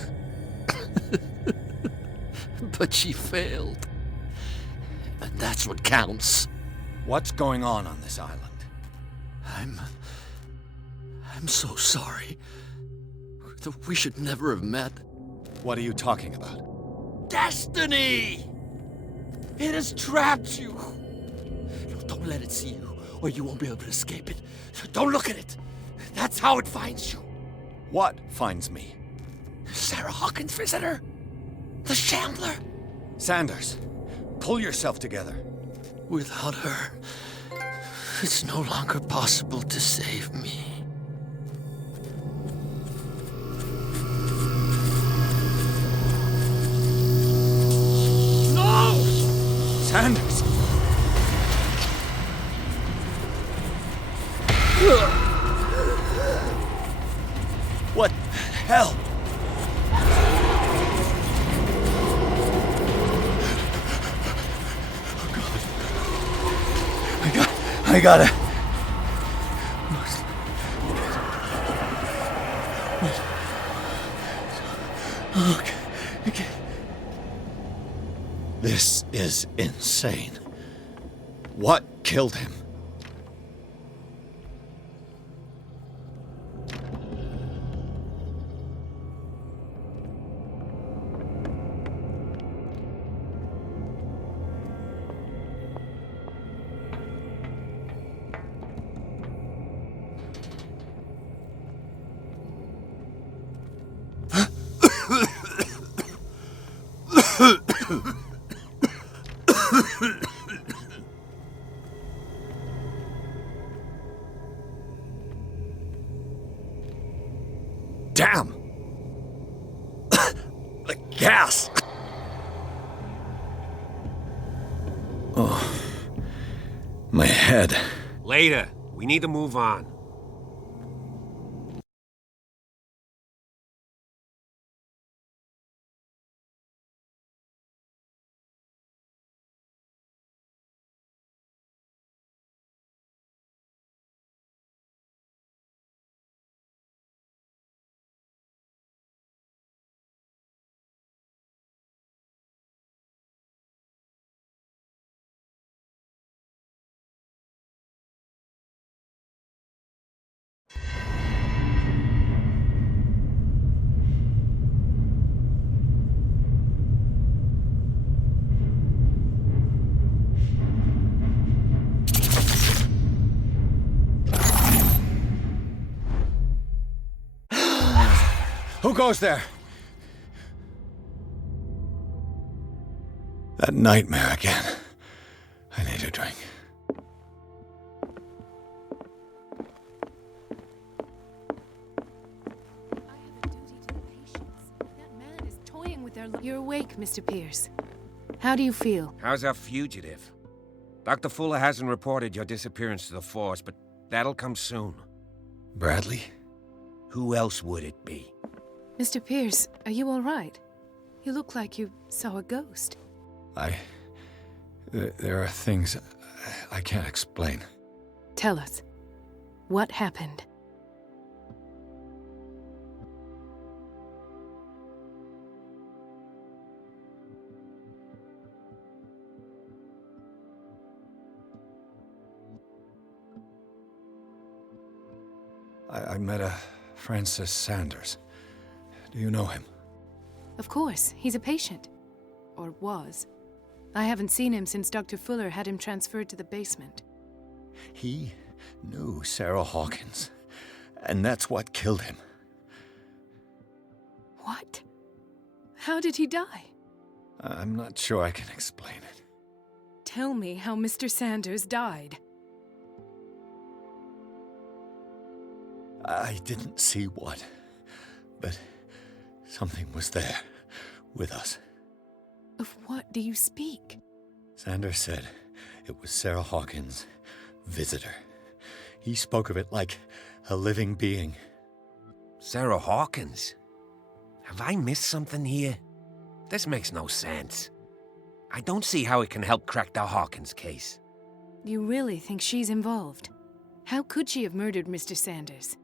But she failed. And that's what counts. What's going on this island? I'm so sorry. We should never have met. What are you talking about? Destiny! It has trapped you. Don't let it see you, or you won't be able to escape it. Don't look at it. That's how it finds you. What finds me? Sarah Hawkins' visitor. The Shambler. Sanders, pull yourself together. Without her, it's no longer possible to save me. No! Sanders! What the hell? I gotta... Okay. This is insane. What killed him? Damn! The gas! Oh, my head. Later. We need to move on. Who goes there? That nightmare again. I need a drink. You're awake, Mr. Pierce. How do you feel? How's our fugitive? Dr. Fuller hasn't reported your disappearance to the force, but that'll come soon. Bradley? Who else would it be? Mr. Pierce, are you all right? You look like you saw a ghost. There are things I can't explain. Tell us. What happened? I met a Francis Sanders. Do you know him? Of course, he's a patient. Or was. I haven't seen him since Dr. Fuller had him transferred to the basement. He knew Sarah Hawkins, and that's what killed him. What? How did he die? I'm not sure I can explain it. Tell me how Mr. Sanders died. I didn't see what, but something was there, with us. Of what do you speak? Sanders said it was Sarah Hawkins' visitor. He spoke of it like a living being. Sarah Hawkins? Have I missed something here? This makes no sense. I don't see how it can help crack the Hawkins case. You really think she's involved? How could she have murdered Mr. Sanders?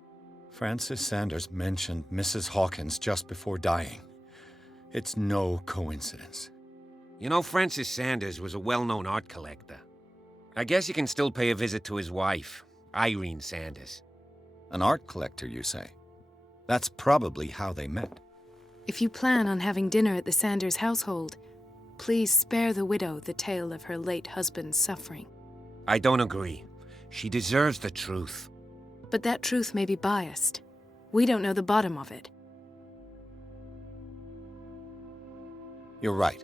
Francis Sanders mentioned Mrs. Hawkins just before dying. It's no coincidence. You know, Francis Sanders was a well-known art collector. I guess you can still pay a visit to his wife, Irene Sanders. An art collector, you say? That's probably how they met. If you plan on having dinner at the Sanders household, please spare the widow the tale of her late husband's suffering. I don't agree. She deserves the truth. But that truth may be biased. We don't know the bottom of it. You're right.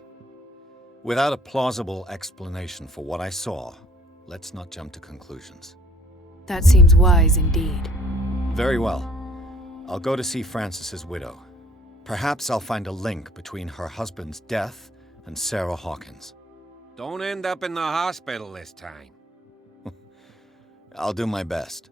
Without a plausible explanation for what I saw, let's not jump to conclusions. That seems wise indeed. Very well. I'll go to see Francis's widow. Perhaps I'll find a link between her husband's death and Sarah Hawkins. Don't end up in the hospital this time. I'll do my best.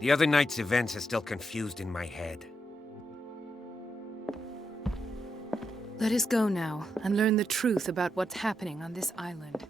The other night's events are still confused in my head. Let us go now and learn the truth about what's happening on this island.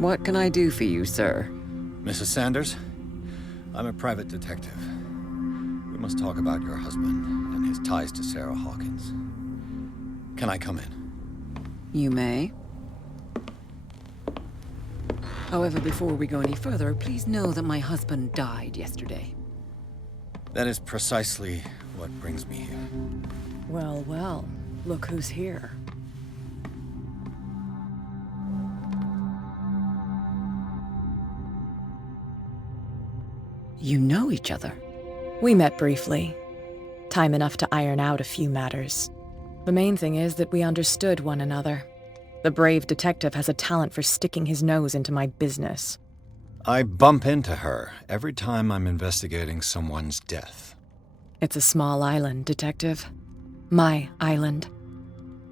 What can I do for you, sir? Mrs. Sanders, I'm a private detective. We must talk about your husband and his ties to Sarah Hawkins. Can I come in? You may. However, before we go any further, please know that my husband died yesterday. That is precisely what brings me here. Well, well, look who's here. You know each other? We met briefly. Time enough to iron out a few matters. The main thing is that we understood one another. The brave detective has a talent for sticking his nose into my business. I bump into her every time I'm investigating someone's death. It's a small island, Detective. My island.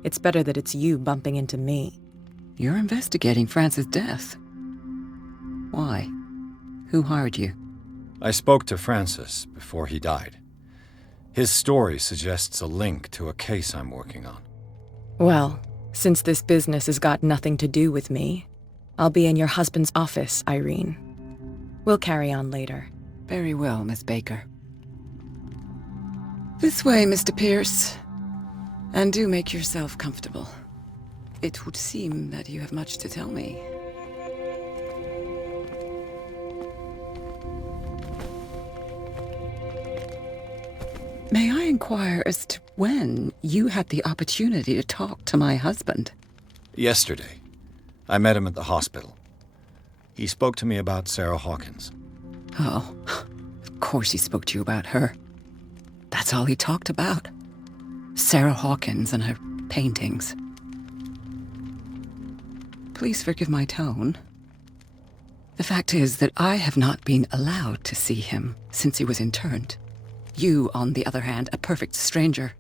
It's better that it's you bumping into me. You're investigating Francis' death. Why? Who hired you? I spoke to Francis before he died. His story suggests a link to a case I'm working on. Well, since this business has got nothing to do with me, I'll be in your husband's office, Irene. We'll carry on later. Very well, Miss Baker. This way, Mr. Pierce. And do make yourself comfortable. It would seem that you have much to tell me. May I inquire as to when you had the opportunity to talk to my husband? Yesterday. I met him at the hospital. He spoke to me about Sarah Hawkins. Oh, of course he spoke to you about her. That's all he talked about. Sarah Hawkins and her paintings. Please forgive my tone. The fact is that I have not been allowed to see him since he was interned. You, on the other hand, a perfect stranger,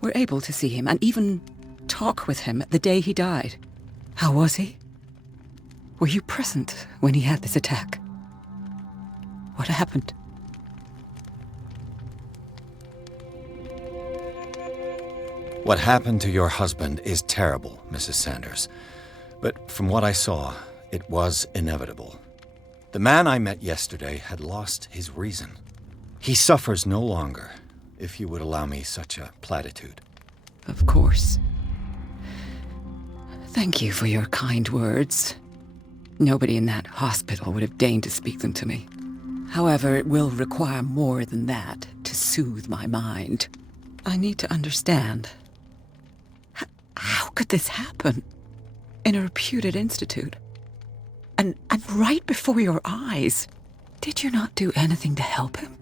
were able to see him and even talk with him the day he died. How was he? Were you present when he had this attack? What happened? What happened to your husband is terrible, Mrs. Sanders. But from what I saw, it was inevitable. The man I met yesterday had lost his reason. He suffers no longer, if you would allow me such a platitude. Of course. Thank you for your kind words. Nobody in that hospital would have deigned to speak them to me. However, it will require more than that to soothe my mind. I need to understand. How could this happen? In a reputed institute? And right before your eyes? Did you not do anything to help him?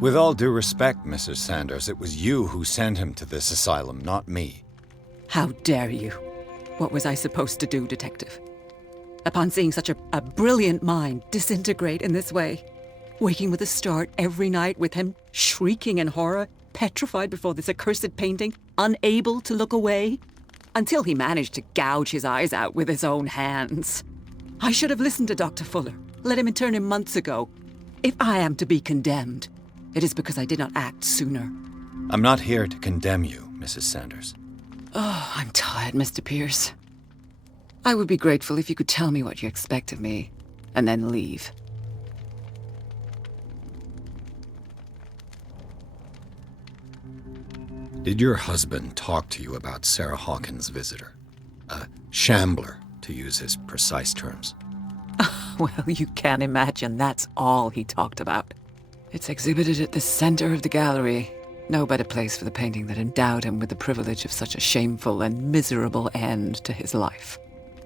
With all due respect, Mrs. Sanders, it was you who sent him to this asylum, not me. How dare you? What was I supposed to do, Detective? Upon seeing such a brilliant mind disintegrate in this way, waking with a start every night with him shrieking in horror, petrified before this accursed painting, unable to look away, until he managed to gouge his eyes out with his own hands. I should have listened to Dr. Fuller, let him intern him months ago. If I am to be condemned, it is because I did not act sooner. I'm not here to condemn you, Mrs. Sanders. Oh, I'm tired, Mr. Pierce. I would be grateful if you could tell me what you expect of me, and then leave. Did your husband talk to you about Sarah Hawkins' visitor? A shambler, to use his precise terms. Well, you can imagine that's all he talked about. It's exhibited at the center of the gallery. No better place for the painting that endowed him with the privilege of such a shameful and miserable end to his life.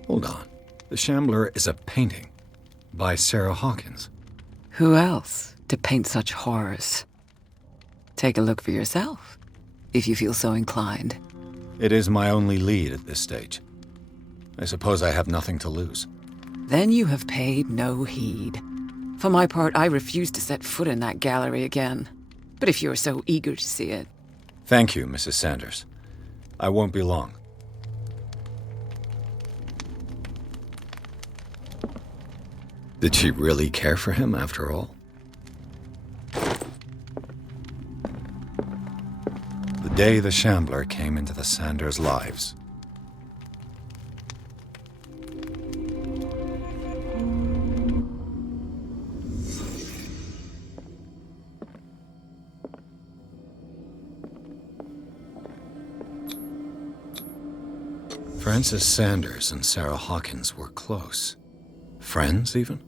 Hold on. The Shambler is a painting by Sarah Hawkins. Who else to paint such horrors? Take a look for yourself, if you feel so inclined. It is my only lead at this stage. I suppose I have nothing to lose. Then you have paid no heed. For my part, I refuse to set foot in that gallery again. But if you're so eager to see it... Thank you, Mrs. Sanders. I won't be long. Did she really care for him after all? The day the Shambler came into the Sanders' lives. Francis Sanders and Sarah Hawkins were close. Friends, even?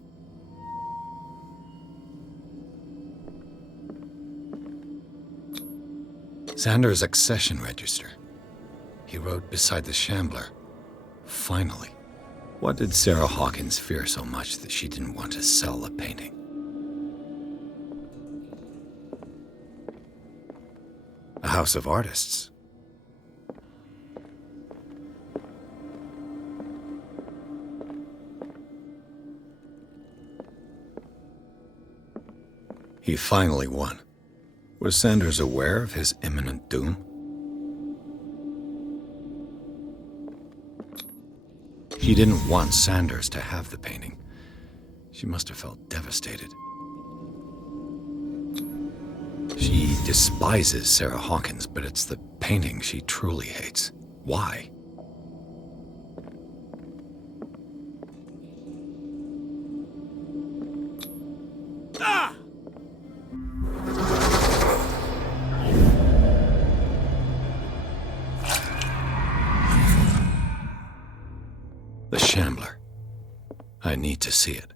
Sanders' accession register. He wrote beside the Shambler, "Finally." What did Sarah Hawkins fear so much that she didn't want to sell the painting? A house of artists. He finally won. Was Sanders aware of his imminent doom? She didn't want Sanders to have the painting. She must have felt devastated. She despises Sarah Hawkins, but it's the painting she truly hates. Why? The Shambler. I need to see it.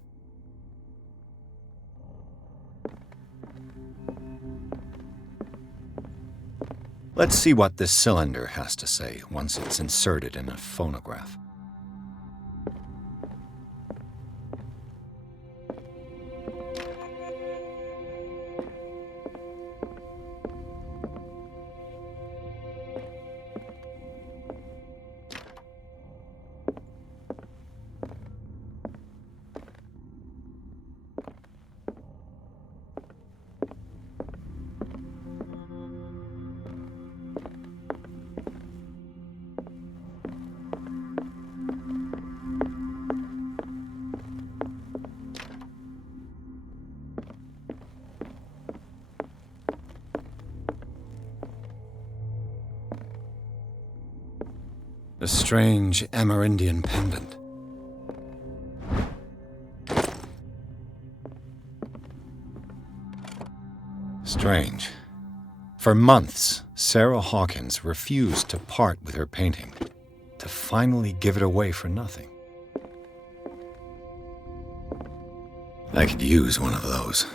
Let's see what this cylinder has to say once it's inserted in a phonograph. A strange Amerindian pendant. Strange. For months, Sarah Hawkins refused to part with her painting, to finally give it away for nothing. I could use one of those.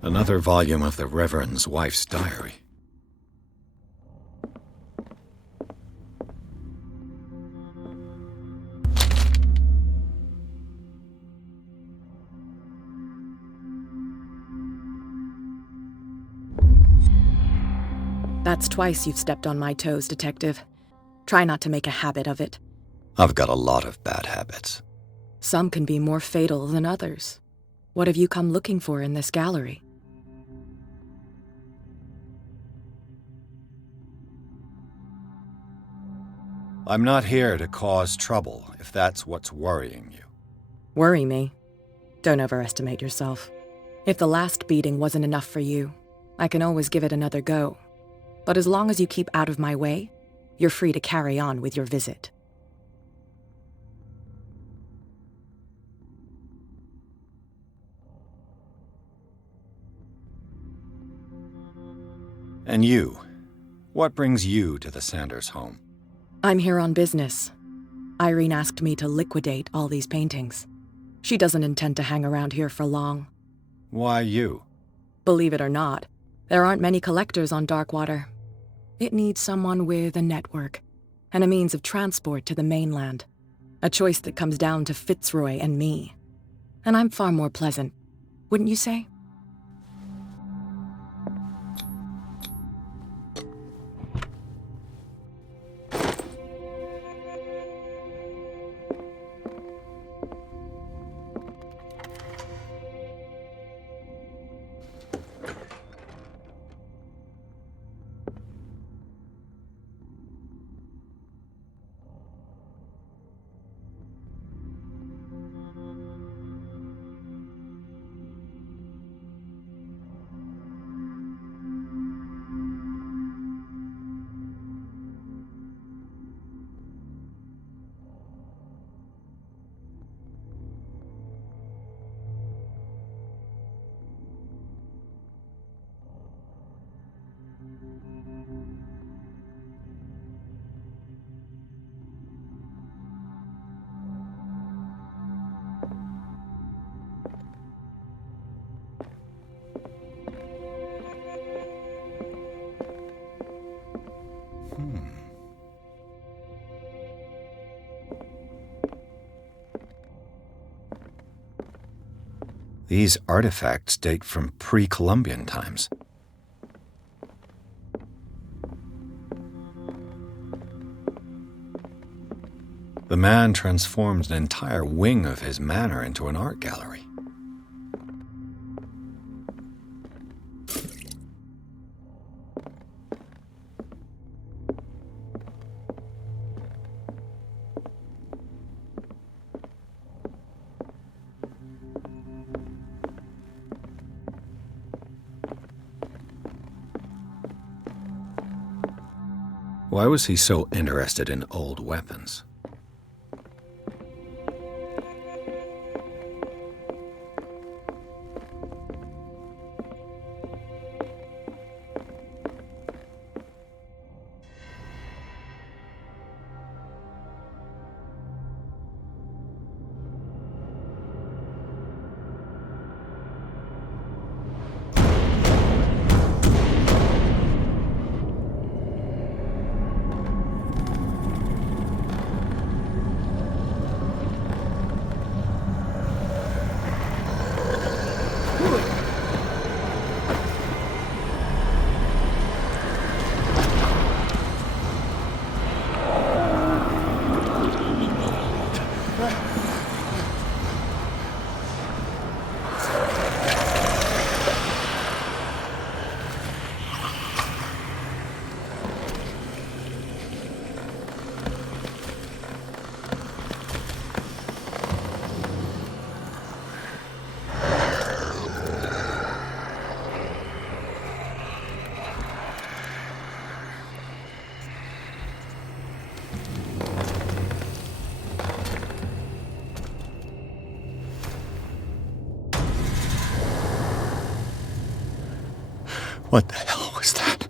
Another volume of the Reverend's wife's diary. That's twice you've stepped on my toes, Detective. Try not to make a habit of it. I've got a lot of bad habits. Some can be more fatal than others. What have you come looking for in this gallery? I'm not here to cause trouble, if that's what's worrying you. Worry me? Don't overestimate yourself. If the last beating wasn't enough for you, I can always give it another go. But as long as you keep out of my way, you're free to carry on with your visit. And you? What brings you to the Sanders home? I'm here on business. Irene asked me to liquidate all these paintings. She doesn't intend to hang around here for long. Why you? Believe it or not, there aren't many collectors on Darkwater. It needs someone with a network and a means of transport to the mainland. A choice that comes down to Fitzroy and me. And I'm far more pleasant, wouldn't you say? These artifacts date from pre-Columbian times. The man transforms an entire wing of his manor into an art gallery. Why was he so interested in old weapons? What the hell was that?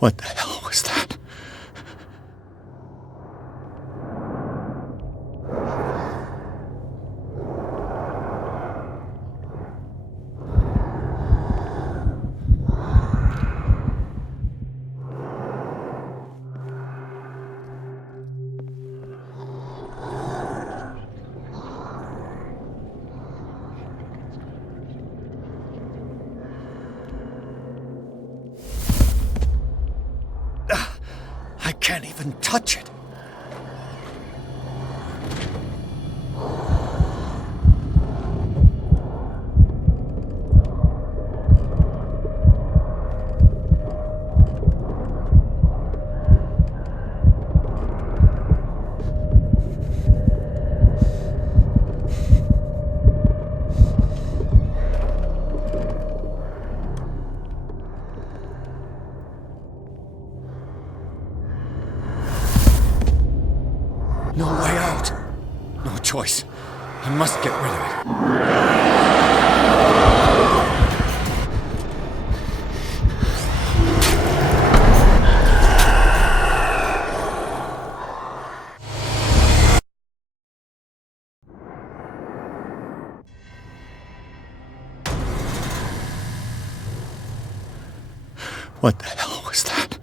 What the hell was that? I can't even touch it. No way out. No choice. I must get rid of it. What the hell was that?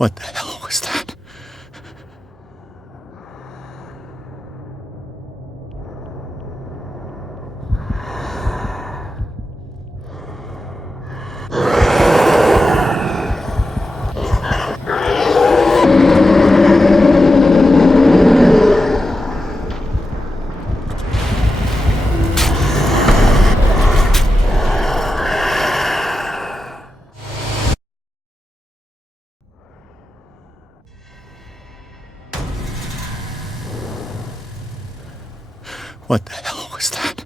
What the hell was that? What the hell was that?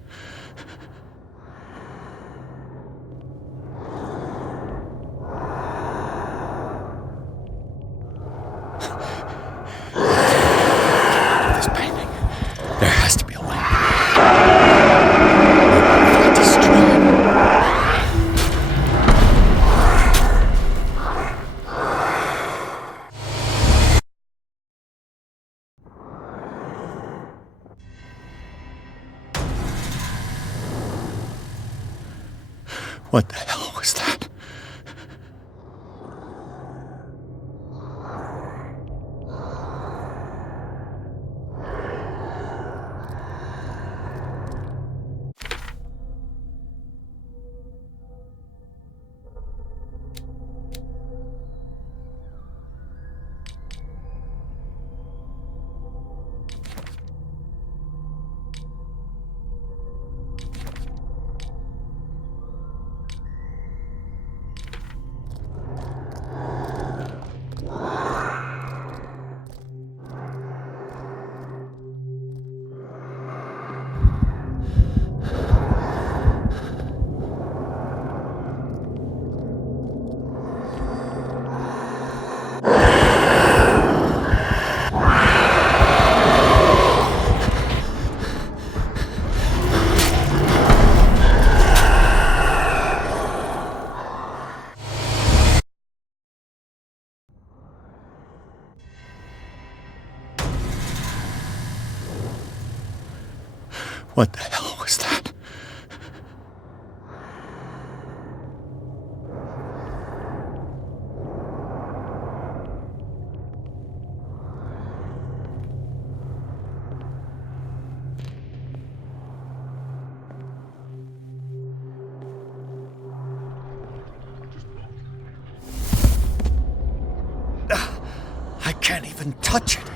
This painting. There has to be a way. If I destroy What the hell was that? What the hell was that? I can't even touch it.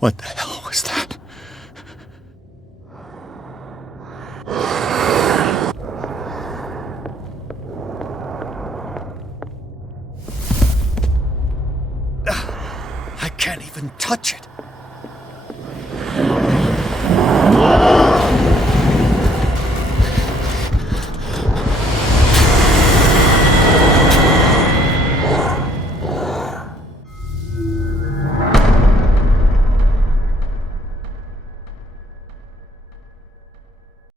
What the hell was that? I can't even touch it.